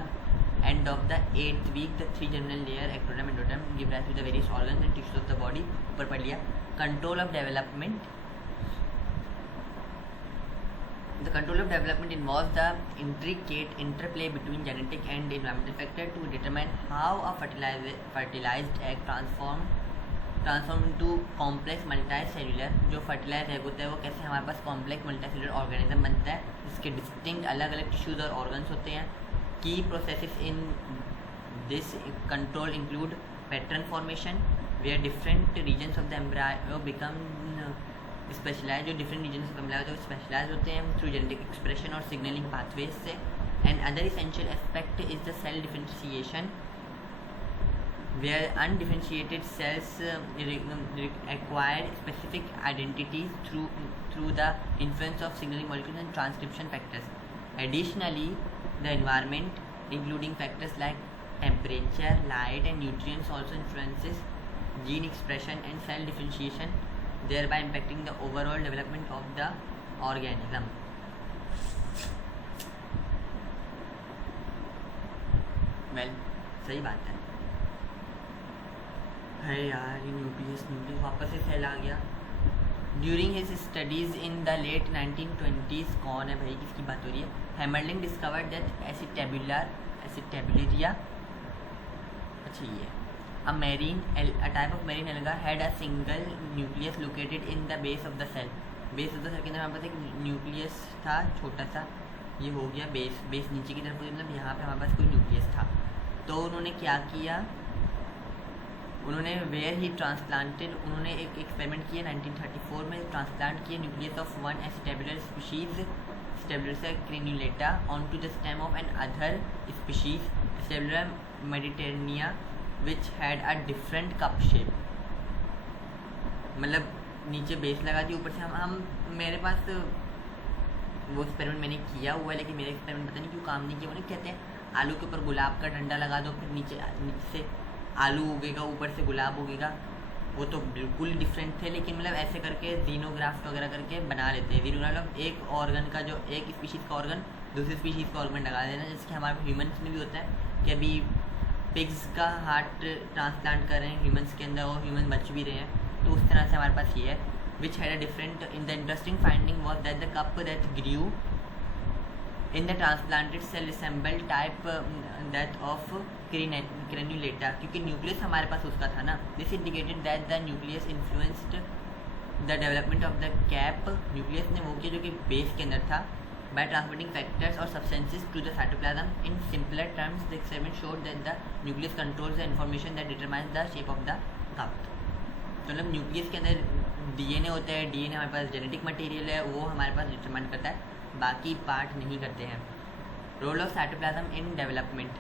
end of the 8th week. The three germinal layer ectoderm and endoderm give rise to the various organs and tissues of the body. ऊपर पढ़ लिया। Control of development. The control of development involves the intricate interplay between genetic and environmental factors to determine how a fertilized egg transform to complex multicellular. जो फर्टिलाइज एग होता है वो कैसे हमारे पास कॉम्प्लेक्स मल्टीसेलुलर ऑर्गेनिज्म बनता है, इसके डिस्टिंक्ट अलग अलग टिश्यूज और ऑर्गन्स होते हैं। की processes in this control include pattern formation where different regions of the embryo become specialize. जो डिफरेंट रीजन्स ऑफ एम्ब्रायो जो स्पेशलाइज होते हैं थ्रू जेनेटिक एक्सप्रेशन और सिग्नलिंग पाथवेज से। And other essential aspect is the cell differentiation where undifferentiated cells acquire specific identities through the influence of signaling molecules and transcription factors. Additionally, the environment, including factors like temperature, light, and nutrients, also influences gene expression and cell differentiation, thereby impacting the overall development of the organism. Well, सही बात है। है यार, इन यूपीएस वापस से सेल आ गया। During his studies in the late 1920s, कौन है भाई, किसकी बात हो रही है? हैमरलिंग डिस्कवर्ड दैट एसिटेबुलेरिया, अच्छा ये a type of marine alga had a single nucleus located in the base of the cell. Base of the cell के अंदर हमारे पास एक न्यूक्लियस था छोटा सा, ये हो गया बेस नीचे की तरफ, मतलब यहाँ पे हमारे पास कोई न्यूक्लियस था। तो उन्होंने क्या किया, उन्होंने वेयर ही ट्रांसप्लांटेड, उन्होंने एक एक्सपेरिमेंट किया 1934 में, ट्रांसप्लांट किया nucleus of one acetabular species acetabular crenulata on to the stem of another species acetabular mediterranea which had a different cup shape. मतलब नीचे बेस लगा दी, ऊपर से हम मेरे पास वो एक्सपेरिमेंट मैंने किया हुआ है, लेकिन मेरे एक्सपेरिमेंट पता नहीं क्यों काम नहीं किया। उन्हें कहते हैं आलू के ऊपर गुलाब का डंडा लगा दो, फिर नीचे से आलू उगेगा, ऊपर से गुलाब उगेगा। वो तो बिल्कुल डिफरेंट थे, लेकिन मतलब ऐसे करके जीनोग्राफ्ट वगैरह करके बना लेते हैं। जीनोग्राफ्ट एक ऑर्गन का, जो एक स्पीशीज़ का ऑर्गन दूसरी स्पीशीज़ का ऑर्गन लगा देना, जैसे कि हमारे ह्यूमन्स में भी होता है कि अभी पिग्स का हार्ट ट्रांसप्लांट कर रहे हैं ह्यूमन्स के अंदर, और ह्यूमन बच भी रहे हैं, तो उस तरह से हमारे पास ये है। Which had a different in the interesting finding was that the cup that grew in the transplanted cell resemble type that of crenulata, क्योंकि न्यूक्लियस हमारे पास उसका था ना। This indicated that the nucleus influenced the development of the cap, nucleus ने वो किया जो कि बेस के अंदर था, by transmitting factors or substances to the cytoplasm. In simpler terms, the experiment showed that the nucleus controls the information that determines the shape of the cup. तो मतलब न्यूक्लियस के अंदर डीएनए होता है, डीएनए हमारे पास जेनेटिक मटेरियल है, वो हमारे पास डिटरमाइन करता है, बाकी पार्ट नहीं करते हैं। Role of cytoplasm in development,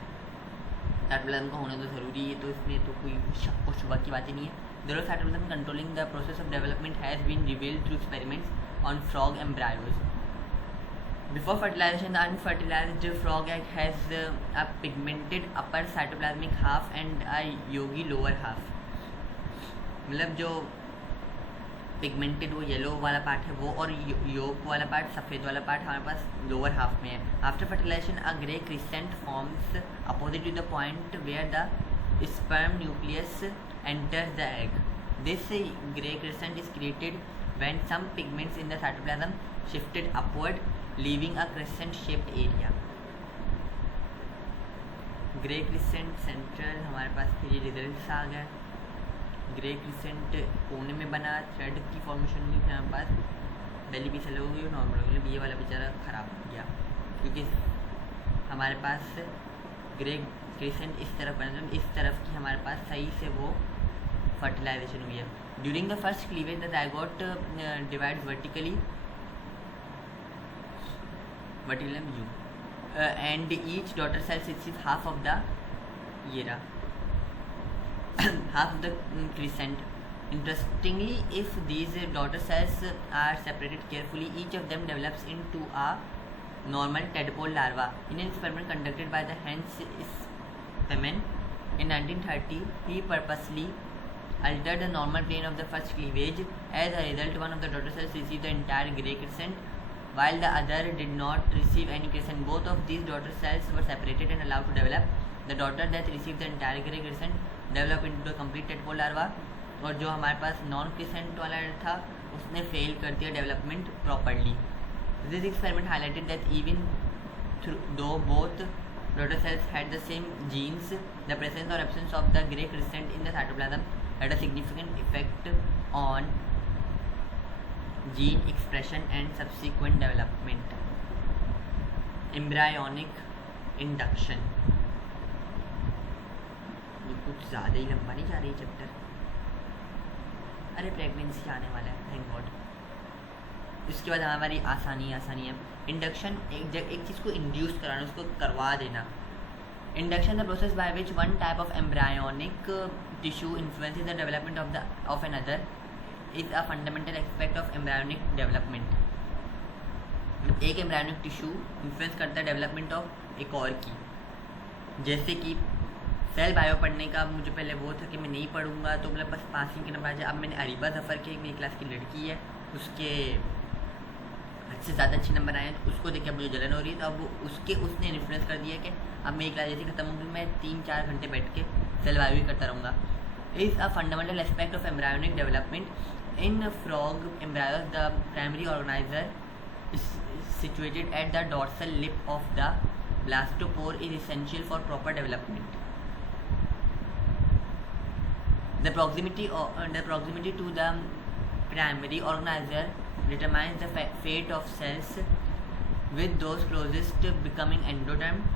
cytoplasm का होना तो ज़रूरी है, तो इसमें तो कोई शक व शुबा की बात ही नहीं है। The role of cytoplasm controlling the process of development has been revealed through experiments on frog embryos. Before fertilization, the unfertilized frog egg has a pigmented upper cytoplasmic half and a yolky lower half. मतलब जो पिगमेंटेड वो येलो वाला पार्ट है वो, और योक वाला पार्ट, सफ़ेद वाला पार्ट हमारे पास लोअर हाफ में है. After fertilization a grey crescent forms opposite to the point where the sperm nucleus enters the egg. This gray crescent is created when some pigments in the cytoplasm shifted upward, leaving a crescent-shaped area. Grey crescent central हमारे पास फिर ये रिजल्ट्स आ गए. ग्रे क्रिसेंट कोने में बना, थ्रेड की फॉर्मेशन हुई हमारे पास, बेली भी चलो हुई, नॉर्मल हो गई. ये वाला बेचारा ख़राब हो गया क्योंकि हमारे पास ग्रे क्रिसेंट इस तरफ बना, इस तरफ की हमारे पास सही से वो फर्टिलाइजेशन हुई है. During the first cleavage the zygote divides vertically you and each daughter cell receives half of the half of the crescent. Interestingly, if these daughter cells are separated carefully, each of them develops into a normal tadpole larva. In an experiment conducted by the Hans Spemann in 1930, he purposely altered the normal plane of the first cleavage. As a result, one of the daughter cells received the entire gray crescent, while the other did not receive any crescent. Both of these daughter cells were separated and allowed to develop. The daughter that received the entire gray crescent developed into a complete tadpole larva, और जो हमारे पास नॉन क्रिसेंट वाला था उसने फेल कर दिया development properly. This experiment highlighted that even though both daughter cells had the same genes, the presence or absence of the gray crescent in the cytoplasm had a significant effect on gene expression and subsequent development. Embryonic induction. ये कुछ ज़्यादा ही लंबा नहीं जा रही चैप्टर. अरे प्रेगनेंसी आने वाला है, थैंक गॉड. इसके बाद हमारी आसानी है. इंडक्शन एक चीज़ को इंड्यूस कराना, उसको करवा देना. Induction the process by which one type of embryonic tissue influences the development of another is a fundamental aspect of embryonic development. एक एम्ब्रायोनिक टिश्यू इन्फ्लुएंस करता है डेवलपमेंट ऑफ एक और की. जैसे कि सेल बायो पढ़ने का मुझे पहले वो था कि मैं नहीं पढ़ूंगा, तो मतलब बस पासिंग के नंबर आ जाए. अब मैंने अरीबा जफ़र की मेरी क्लास की लड़की है, उसके हद से ज़्यादा अच्छे नंबर आए हैं, तो उसको देख के मुझे जलन हो रही है. तो अब उसने इन्फ्लुएंस कर दिया कि अब मेरी क्लास जैसे ख़त्म होगी मैं 3-4 घंटे बैठ के सेल बायो ही करता रहूँगा. Is a fundamental aspect of embryonic development. In frog embryos, the primary organizer is situated at the dorsal lip of the blastopore is essential for proper development. The proximity to the primary organizer determines the fate of cells, with those closest becoming endoderm,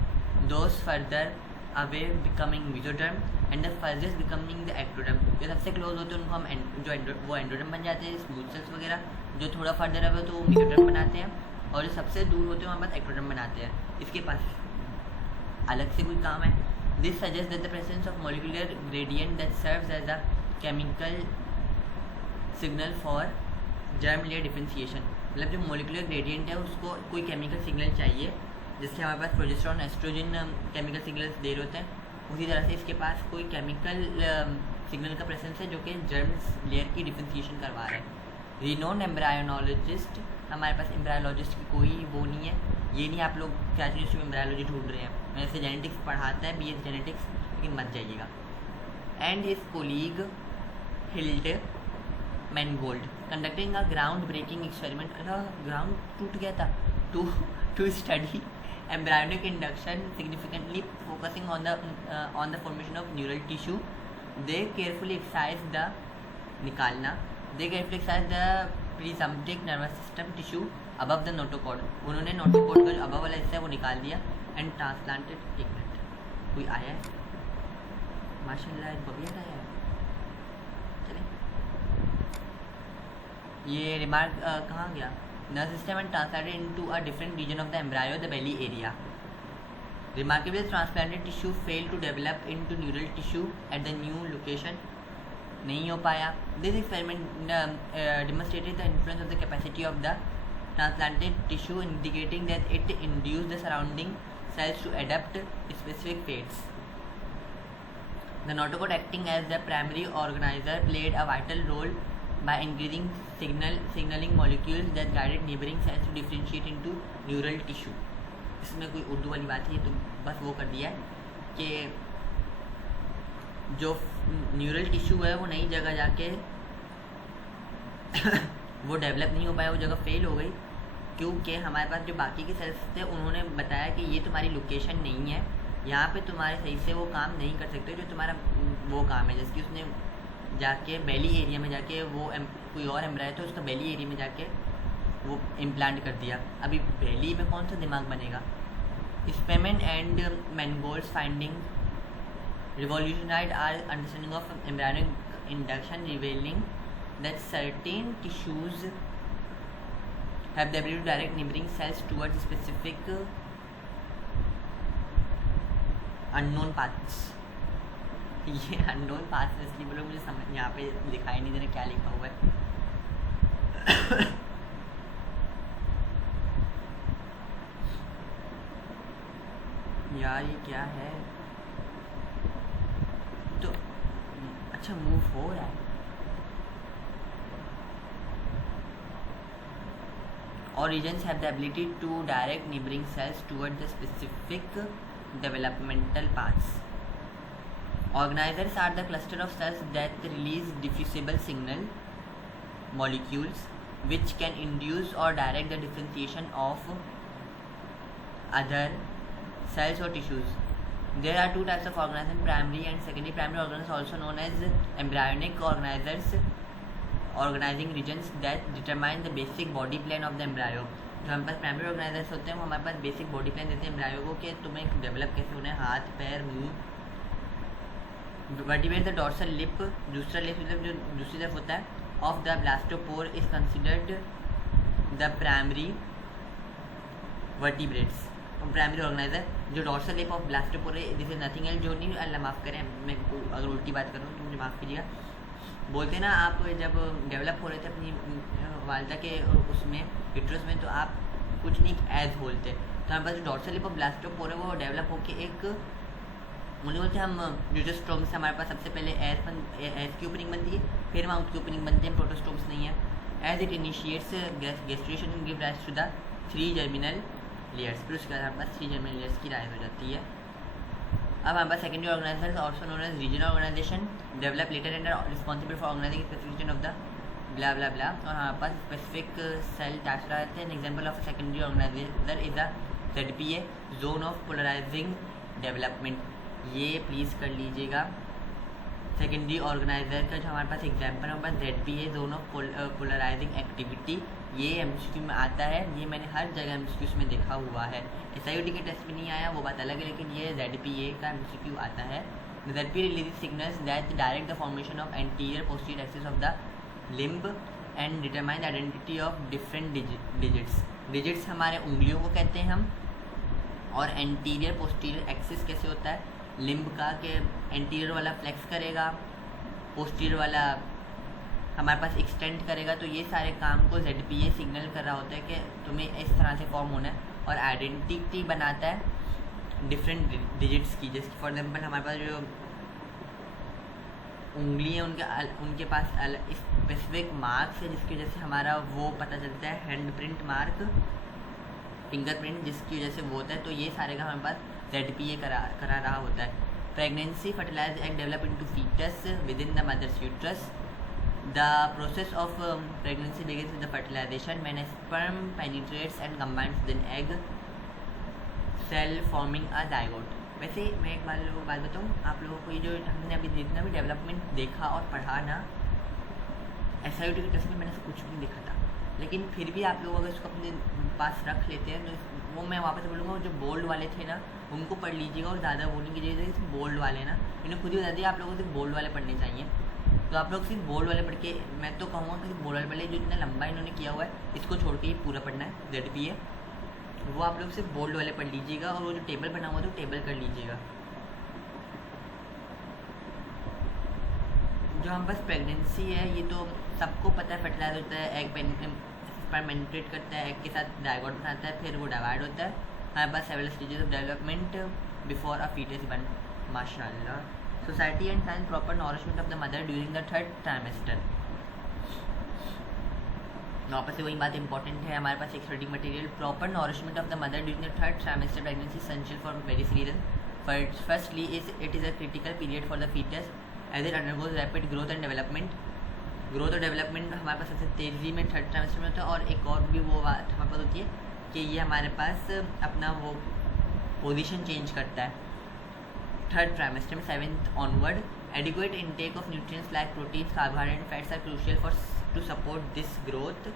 those further away becoming mesoderm and the furthest becoming the ectoderm. जो सबसे क्लोज होते हैं उनको हम वो एंडोडर्म बन जाते हैं, स्मूथ सेल्स वगैरह. जो थोड़ा फर्दर अवे तो वो मेसोडर्म बनाते हैं, और जो सबसे दूर होते हैं हमारे पास एक्टोडर्म बनाते हैं. इसके पास अलग से कोई काम है. This suggest that the presence of molecular gradient that serves as a chemical signal for germ layer differentiation. मतलब जो मॉलिक्यूलर ग्रेडियंट है उसको कोई केमिकल सिग्नल चाहिए, जिससे हमारे पास प्रोजेस्टेरॉन एस्ट्रोजन केमिकल सिग्नल्स दे रहे होते हैं. उसी तरह से इसके पास कोई केमिकल सिग्नल का प्रेजेंस है जो कि जर्म लेयर की डिफरेंशिएशन करवा रहा है. रिनोन एम्ब्रायोलॉजिस्ट, हमारे पास एम्ब्रायोलॉजिस्ट की कोई वो नहीं है. ये नहीं आप लोग कैचुअलिस्ट में एम्ब्रायोलॉजी ढूंढ रहे हैं, वैसे जेनेटिक्स पढ़ाता है BS जेनेटिक्स, लेकिन मत जाइएगा. And his colleague Hilde Mangold conducting a ground breaking experiment. Ground टूट गया था. To study embryonic induction, significantly focusing on the formation of neural tissue. They carefully excised the presumptive nervous system tissue above the notochord. उन्होंने notochord का जो above वाला हिस्सा है वो निकाल दिया and transplanted. एक मिनट, कोई आया है? माशाल्लाह बबिया आया है. चले, ये रिमार्क कहाँ गया? Nervous system and transplanted into a different region of the embryo, the belly area. Remarkably, the transplanted tissue failed to develop into neural tissue at the new location. नहीं हो पाया. This experiment demonstrated the influence of the capacity of the transplanted tissue, indicating that it induced the surrounding cells to adapt specific fates. The notochord, acting as the primary organizer, played a vital role by increasing signaling molecules that guided neighboring cells to differentiate into neural tissue. इसमें कोई उर्दू वाली बात है तो बस वो कर दिया है कि जो न्यूरल टिश्यू है वो नई जगह जाके वो डेवलप नहीं हो पाया, वो जगह फेल हो गई क्योंकि हमारे पास जो बाकी के सेल्स थे उन्होंने बताया कि ये तुम्हारी लोकेशन नहीं है, यहाँ पे तुम्हारे सही से वो काम नहीं कर सकते जो तुम्हारा वो काम है। जैसे कि उसने जाके बेली एरिया में जाके वो कोई और एम्ब्रायो था उसका बेली एरिया में जाके वो इम्प्लांट कर दिया। अभी बेली में कौन सा दिमाग बनेगा। Spearman and Mangold's findings revolutionized our understanding of embryonic induction, revealing that certain tissues have the ability to direct neighboring cells towards specific unknown paths. ये अननोन पाथ्स इसलिए बोलो मुझे समझ यहाँ पे दिखाई नहीं दे रहा क्या लिखा हुआ है। यार ये क्या है, तो अच्छा मूव हो रहा है। Origins have the ability to direct neighboring cells toward the specific developmental paths. Organizers are the cluster of cells that release diffusible signal molecules which can induce or direct the differentiation of other cells or tissues. There are two types of organizers, primary and secondary. Primary organizers, also known as embryonic organizers, organizing regions that determine the basic body plan of the embryo. जो हमारे पास प्राइमरी ऑर्गेनाइजर्स होते हैं वो हमारे पास बेसिक बॉडी प्लान देते हैं एम्ब्रायो को कि तुम्हें डेवलप कैसे होना है, हाथ पैर मुंह। वर्टिब्रेट द डॉर्सल लिप, दूसरा लिप मतलब जो दूसरी तरफ होता है of the blastopore is considered the primary vertebrates. Primary organiser जो डॉर्सल लिप ऑफ ब्लास्टोपोर है, दिस इज नथिंग एल्स, जो नहीं, अल्लाह माफ़ करें मैं अगर उल्टी बात करूँ तो मुझे माफ़ कीजिएगा। बोलते ना आप जब डेवलप हो रहे थे अपनी वालदा के उसमें यूट्रस में, तो आप कुछ नहीं एज बोलते, तो हमारे पास जो डॉर्सल लिप ऑफ ब्लास्टोपोर है वो डेवलप होकर एक उन्हें बोलते हैं हम ड्यूटोस्टोम्स से हमारे पास सबसे पहले एज की ओपनिंग बनती है, फिर माउथ की ओपनिंग बनते हैं, प्रोटोस्टोम्स नहीं है। As it initiates gastrulation give rise to the 3 germinal layers, फिर उसके बाद हमारे पास 3 जर्मिनल लेयर्स की राइज हो जाती है। अब हमारे पास secondary organizers also known as regional organization develop later and are responsible for organizing specification of the blah blah blah. और हमारे पास स्पेसिफिक सेल टाइप्स रहते हैं। An example of secondary organizer is the ZPA, zone of polarising development. ये प्लीज़ कर लीजिएगा। सेकेंडरी ऑर्गेनाइजर का जो हमारे पास एग्जाम्पल है हमारे पास ZPA, zone of polarizing activity. ये MCQ में आता है, ये मैंने हर जगह MCQ में देखा हुआ है। SIOT के टेस्ट में नहीं आया वो बात अलग है, लेकिन ये ZPA का MCQ आता है। ZPA release signals that direct the formation of anterior posterior axis of the limb and determine the identity of different digits. Digits हमारे उंगलियों को कहते हैं हम। और एंटीरियर पोस्टीरियर एक्सिस कैसे होता है लिम्ब का, कि एंटीरियर वाला फ्लेक्स करेगा, पोस्टीरियर वाला हमारे पास एक्सटेंड करेगा। तो ये सारे काम को ZPA सिग्नल कर रहा होता है कि तुम्हें इस तरह से फॉर्म होना है, और आइडेंटिटी बनाता है डिफरेंट डिजिट्स की। जैसे फॉर एग्जांपल हमारे पास जो उंगली है उनके पास स्पेसिफिक मार्क्स है जिसकी वजह से हमारा वो पता चलता है, हैंड प्रिंट मार्क, फिंगरप्रिंट, जिसकी वजह से वो होता है। तो ये सारे का हमारे पास ZPA करा रहा होता है। Pregnancy, fertilized egg develop into foetus within the mother's uterus. The process of pregnancy begins with the fertilization when sperm penetrates and combines with an egg cell forming a zygote. वैसे मैं एक बात बताऊँ आप लोगों को, ये जो हमने अभी जितना भी डेवलपमेंट देखा और पढ़ा ना, SIOT के टेस्ट में मैंने से कुछ भी नहीं देखा था, लेकिन फिर भी आप लोग अगर इसको अपने पास रख लेते हैं तो वो मैं वापस बोलूँगा जो बोल्ड वाले थे ना उनको पढ़ लीजिएगा, और ज़्यादा वो नहीं कीजिएगा। जैसे बोल्ड वाले ना इन्हें खुद ही बता दिया आप लोगों को सिर्फ बोल्ड वाले पढ़ने चाहिए, तो आप लोग सिर्फ बोल्ड वाले पढ़ के, मैं तो कहूँगा कि बोल्ड वाले पढ़े, जो इतना लंबा इन्होंने किया हुआ है इसको छोड़ के ही पूरा पढ़ना है ZPA, वो आप लोग सिर्फ बोल्ड वाले पढ़ लीजिएगा, और वो जो टेबल बना हुआ है तो टेबल कर लीजिएगा। जो हम बस प्रेगनेंसी है ये तो सबको पता है, फर्टिलाइज होता है, एग पेनिट्रेट करता है, एग के साथ जाइगोट बनाता है, फिर वो डिवाइड होता है। हमारे पास several stages of development before a foetus बन। माशाल्लाह। Society and science proper nourishment of the mother during the 3rd trimester. वापस से वही बात इंपॉर्टेंट है हमारे पास expecting material. Proper nourishment of the mother during the third trimester pregnancy essential for various region. Firstly it is a critical period for the foetus as it undergoes rapid growth and development. Growth और डेवलपमेंट हमारे पास सबसे तेज़ी में थर्ड ट्राइमेस्टर में होता है। और एक और भी वो बात हमारे पास होती है कि ये हमारे पास अपना वो पोजीशन चेंज करता है थर्ड ट्राइमेस्टर में, 7th onward. Adequate intake of nutrients like proteins, carbohydrate and fats are crucial for to support this growth.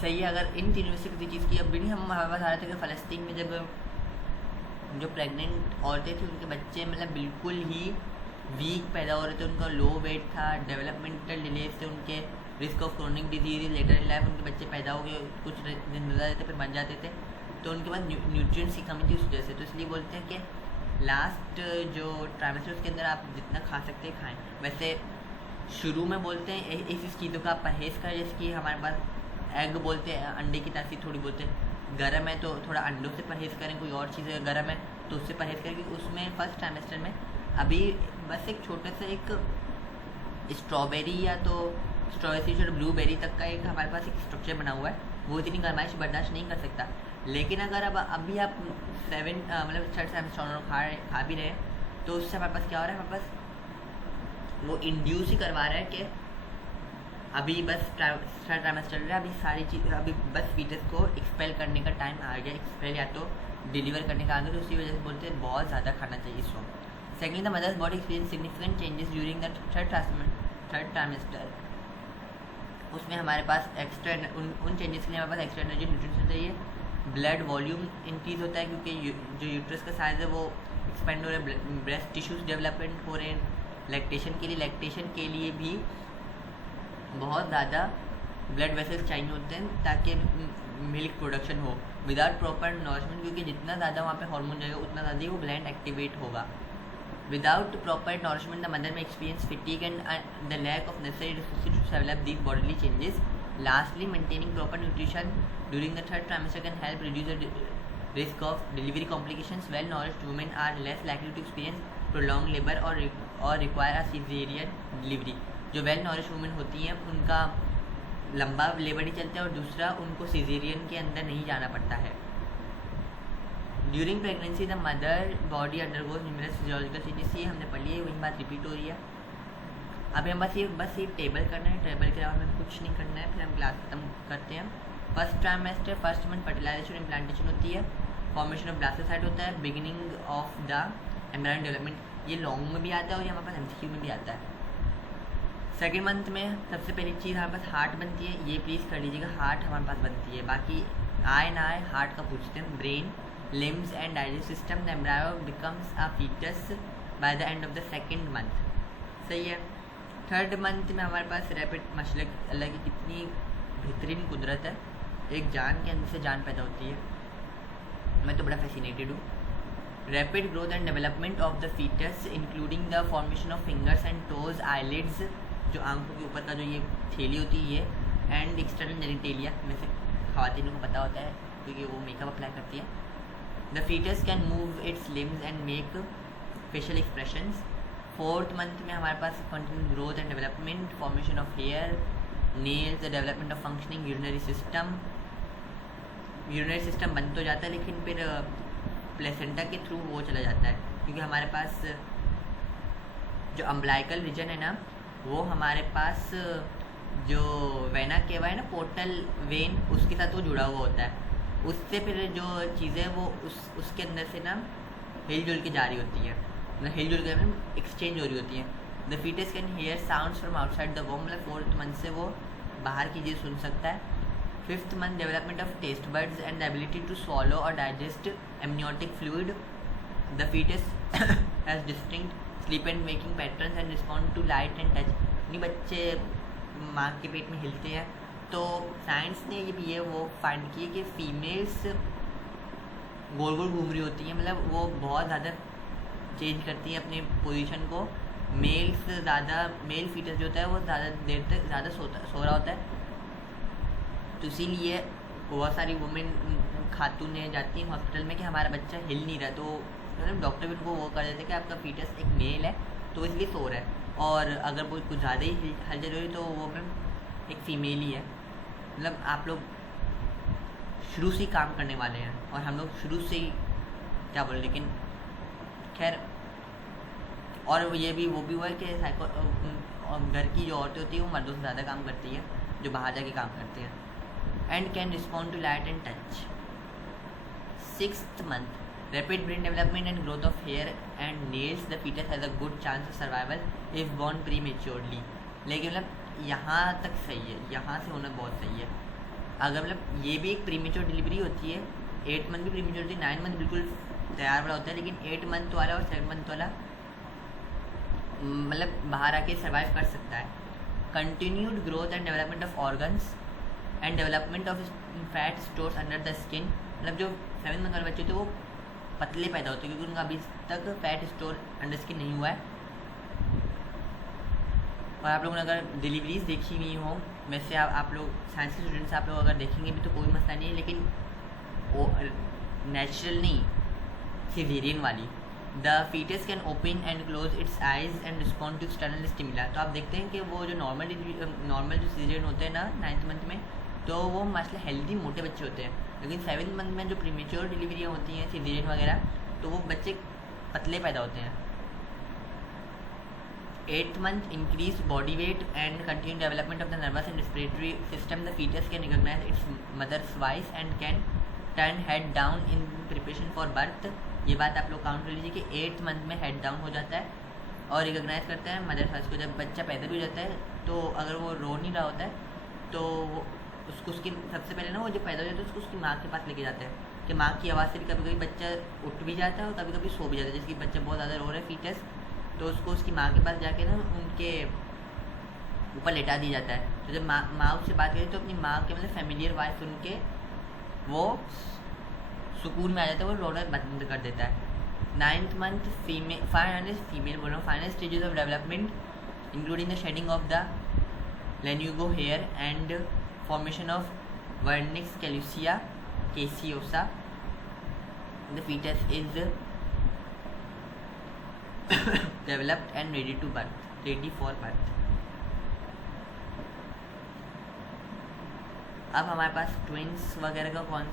सही है। अगर इन तीनों में से किसी चीज़ की अब भी हम हमारे पास आ रहे थे कि फ़लस्तीन में जब जो प्रेग्नेंट औरतें थी उनके बच्चे मतलब बिल्कुल ही वीक पैदा हो रहे थे, उनका लो वेट था, डेवलपमेंटल डिलेज थे, उनके risk of chronic disease later in life उनके बच्चे पैदा हो गए, कुछ दिन गुजर जाते फिर मर जाते थे, तो उनके पास न्यूट्रिएंट्स की कमी थी उस वजह से। तो इसलिए बोलते हैं कि लास्ट जो ट्राइमेस्टर उसके अंदर आप जितना खा सकते हैं खाएँ। वैसे शुरू में बोलते हैं इस चीज़ों का आप परहेज़ करें, जैसे कि हमारे पास एग बोलते हैं, अंडे की तासीर थोड़ी बोलते हैं, गर्म है तो थोड़ा अंडों से परहेज़ करें, कोई और चीज़ गर्म है तो उससे परहेज़ करें। क्योंकि उसमें फर्स्ट ट्राइमेस्टर में अभी बस एक छोटे से एक स्ट्रॉबेरी या तो स्ट्रॉबेरी से ब्लूबेरी तक का एक हमारे पास एक स्ट्रक्चर बना हुआ है, वो इतनी गर्माइश बर्दाश्त नहीं कर सकता। लेकिन अगर अब अभी आप 7 मतलब थर्ड ट्राइमेस्टर खा भी रहे हैं तो उससे हमारे पास क्या हो रहा है, हमारे पास वो इंड्यूस ही करवा रहा है कि अभी बस थर्ड ट्राइमेस्टर चल रहा है, अभी सारी चीज़ अभी बस फीटस को एक्सपेल करने का टाइम आ गया, एक्सपेल या तो डिलीवर करने का आ गया, तो उसी वजह से बोलते हैं बहुत ज़्यादा खाना चाहिए इसको। Secondly the mother's body experience significant changes during the third trimester. उसमें हमारे पास एक्स्ट्रा उन चेंजेस के लिए हमारे पास एक्स्ट्रा एनर्जी न्यूट्रिएंट्स चाहिए। ब्लड वॉल्यूम इंक्रीज़ होता है क्योंकि जो यूट्रस का साइज़ है वो एक्सपेंड हो रहा है, ब्रेस्ट टिश्यूज डेवलपमेंट हो रहे हैं। लैक्टेशन के लिए भी बहुत ज़्यादा ब्लड वेसल्स चाहिए होते हैं ताकि मिल्क प्रोडक्शन हो। विदाउट प्रॉपर नॉरिशमेंट, क्योंकि जितना ज़्यादा वहाँ पे हार्मोन जाएगा उतना ज़्यादा ही वो ग्लैंड एक्टिवेट होगा। Without proper nourishment the mother may experience fatigue and the lack of necessary resources to develop these bodily changes. Lastly maintaining proper nutrition during the third trimester can help reduce the risk of delivery complications. Well nourished women are less likely to experience prolonged labor or require a cesarean delivery. जो वेल नॉरिश वुमेन होती हैं उनका लंबा लेबर ही चलता है और दूसरा उनको सीजेरियन के अंदर नहीं जाना पड़ता है। During pregnancy the mother body undergoes numerous physiological changes. ये हमने पढ़ी है, वही बात रिपीट हो रही है। अभी हम बस ये टेबल करना है, टेबल के अलावा हमें कुछ नहीं करना है, फिर हम क्लास खत्म करते हैं। First trimester first month fertilization implantation होती है, फॉर्मेशन ऑफ ब्लास्टोसाइट होता है, beginning of the embryonic development. ये लॉन्ग में भी आता है और ये हमारे पास एमसीक्यू में भी आता है। सेकेंड मंथ में सबसे पहली चीज़ हमारे पास हार्ट बनती है, ये प्लीज़ कर लीजिएगा, हार्ट हमारे पास बनती है। बाकी आए ना आए हार्ट का पूछते हैं। Brain, limbs and digest system. The embryo becomes a foetus by the end of the second month. सही है। थर्ड मंथ में हमारे पास रैपिड माशाल्लाह अल्लाह की कितनी बेहतरीन कुदरत है, एक जान के अंदर से जान पैदा होती है। मैं तो बड़ा फैसिनेटेड हूँ। Rapid growth and development of the foetus including the formation of fingers and toes, eyelids, जो आंखों के ऊपर का जो ये थैली होती है ये, एंड एक्सटर्नल जेनिटेलिया में से ख़वातीन को पता होता है क्योंकि वो मेकअप अप्लाई करती है। The foetus can move its limbs and make facial expressions. Fourth month में हमारे पास continue growth and development, formation of hair, nails, the development of functioning urinary system. Urinary system बंद तो जाता है लेकिन फिर प्लेसेंटा के थ्रू वो चला जाता है, क्योंकि हमारे पास जो अम्बलाइकल रीजन है ना वो हमारे पास जो वेना केवा है ना, पोर्टल वेन, उसके साथ वो जुड़ा हुआ होता है। उससे फिर जो चीज़ें वो उसके अंदर से ना हिलजुल के जा रही होती है, मतलब हिलजुल के एक्सचेंज हो रही होती है। The foetus can hear sounds from outside the womb, मतलब फोर्थ मंथ से वो बाहर की चीज़ सुन सकता है। Fifth month development of taste buds and the ability to swallow और digest amniotic fluid. The foetus has distinct sleep and making patterns and respond to light and touch. नहीं बच्चे माँ के पेट में हिलते हैं, तो साइंस ने ये वो फाइंड किया कि फीमेल्स गोल गोल घूम रही होती हैं, मतलब वो बहुत ज़्यादा चेंज करती हैं अपनी पोजीशन को। मेल्स ज़्यादा, मेल फीटस जो होता है वो ज़्यादा देर तक ज़्यादा सो रहा होता है, तो इसीलिए बहुत सारी वुमेन खातूनें जाती हैं हॉस्पिटल में कि हमारा बच्चा हिल नहीं रहा, तो मतलब डॉक्टर भी उनको वो कर देते कि आपका फीटस एक मेल है तो इसलिए सो रहा है, और अगर वो कुछ ज़्यादा ही हलचल हो रही तो वो फिर एक फीमेल ही है, मतलब आप लोग शुरू से ही काम करने वाले हैं और हम लोग शुरू से ही क्या बोले, लेकिन खैर। और ये भी वो भी हुआ है कि घर की जो औरतें होती है वो मर्दों से ज़्यादा काम करती है जो बाहर जाके काम करते हैं। And can respond to light and touch. 6th month, rapid brain development and growth of hair and nails, the fetus has a good chance of survival if born prematurely। लेकिन मतलब यहाँ तक सही है, यहाँ से होना बहुत सही है। अगर मतलब ये भी एक प्रीमेच्योर डिलीवरी होती है, 8 मंथ भी प्रीमेच्योर होती है, 9 मंथ बिल्कुल तैयार वाला होता है, लेकिन 8 मंथ वाला और 7 मंथ वाला मतलब बाहर आके सर्वाइव कर सकता है। Continued growth and development of organs and development of fat stores under the skin, मतलब जो 7 मंथ वाले बच्चे होते हैं वो पतले पैदा होते हैं क्योंकि उनका अभी तक फैट स्टोर अंडर स्किन नहीं हुआ है। और आप लोगों ने अगर डिलीवरीज देखी हुई हो, वैसे आप लोग साइंस के स्टूडेंट्स आप लोग अगर देखेंगे भी तो कोई मसला नहीं है, लेकिन वो नेचुरल नहीं, सिजेरियन वाली। The foetus can open and close its eyes and respond to external stimuli. तो आप देखते हैं कि वो जो नॉर्मल जो सिजेरियन होते हैं ना 9th मंथ में, तो वो मसला हेल्दी मोटे बच्चे होते हैं, लेकिन 7th मंथ में जो प्रीमेच्योर डिलीवरियाँ होती हैं सिजेरियन वगैरह, तो वो बच्चे पतले पैदा होते हैं। 8th month, increased body weight and continued development of the nervous and respiratory system, the fetus can recognize its mother's voice and can turn head down in preparation for birth। ये बात आप लोग काउंट कर लीजिए कि 8th मंथ में हेड डाउन हो जाता है और रिकॉग्नाइज करता है मदर वॉइस को। जब बच्चा पैदा भी हो जाता है तो अगर वो रो नहीं रहा होता है तो उसको उसकी सबसे पहले ना वो जो पैदा हो जाता है उसको उसकी माँ के पास लेके जाता है कि माँ की आवाज़ से भी कभी कभी बच्चा उठ भी जाता है और कभी कभी सो भी जाता है। जैसे कि बच्चा बहुत ज़्यादा रो रहा है फीटस, तो उसको उसकी माँ के पास जाके ना उनके ऊपर लेटा दिया जाता है। तो जब माँ उससे बात करें तो अपनी माँ के मतलब फैमिलियर वॉइस सुन के वो सुकून में आ जाता है, वो रोना बंद कर देता है। 9th month, फीमेल बोल रहा हूँ, final stages of development including the shedding of the lanugo hair and formation of vernix caseosa. The foetus is developed and ready for birth। अब हमारे पास ट्विंस वगैरह का कौन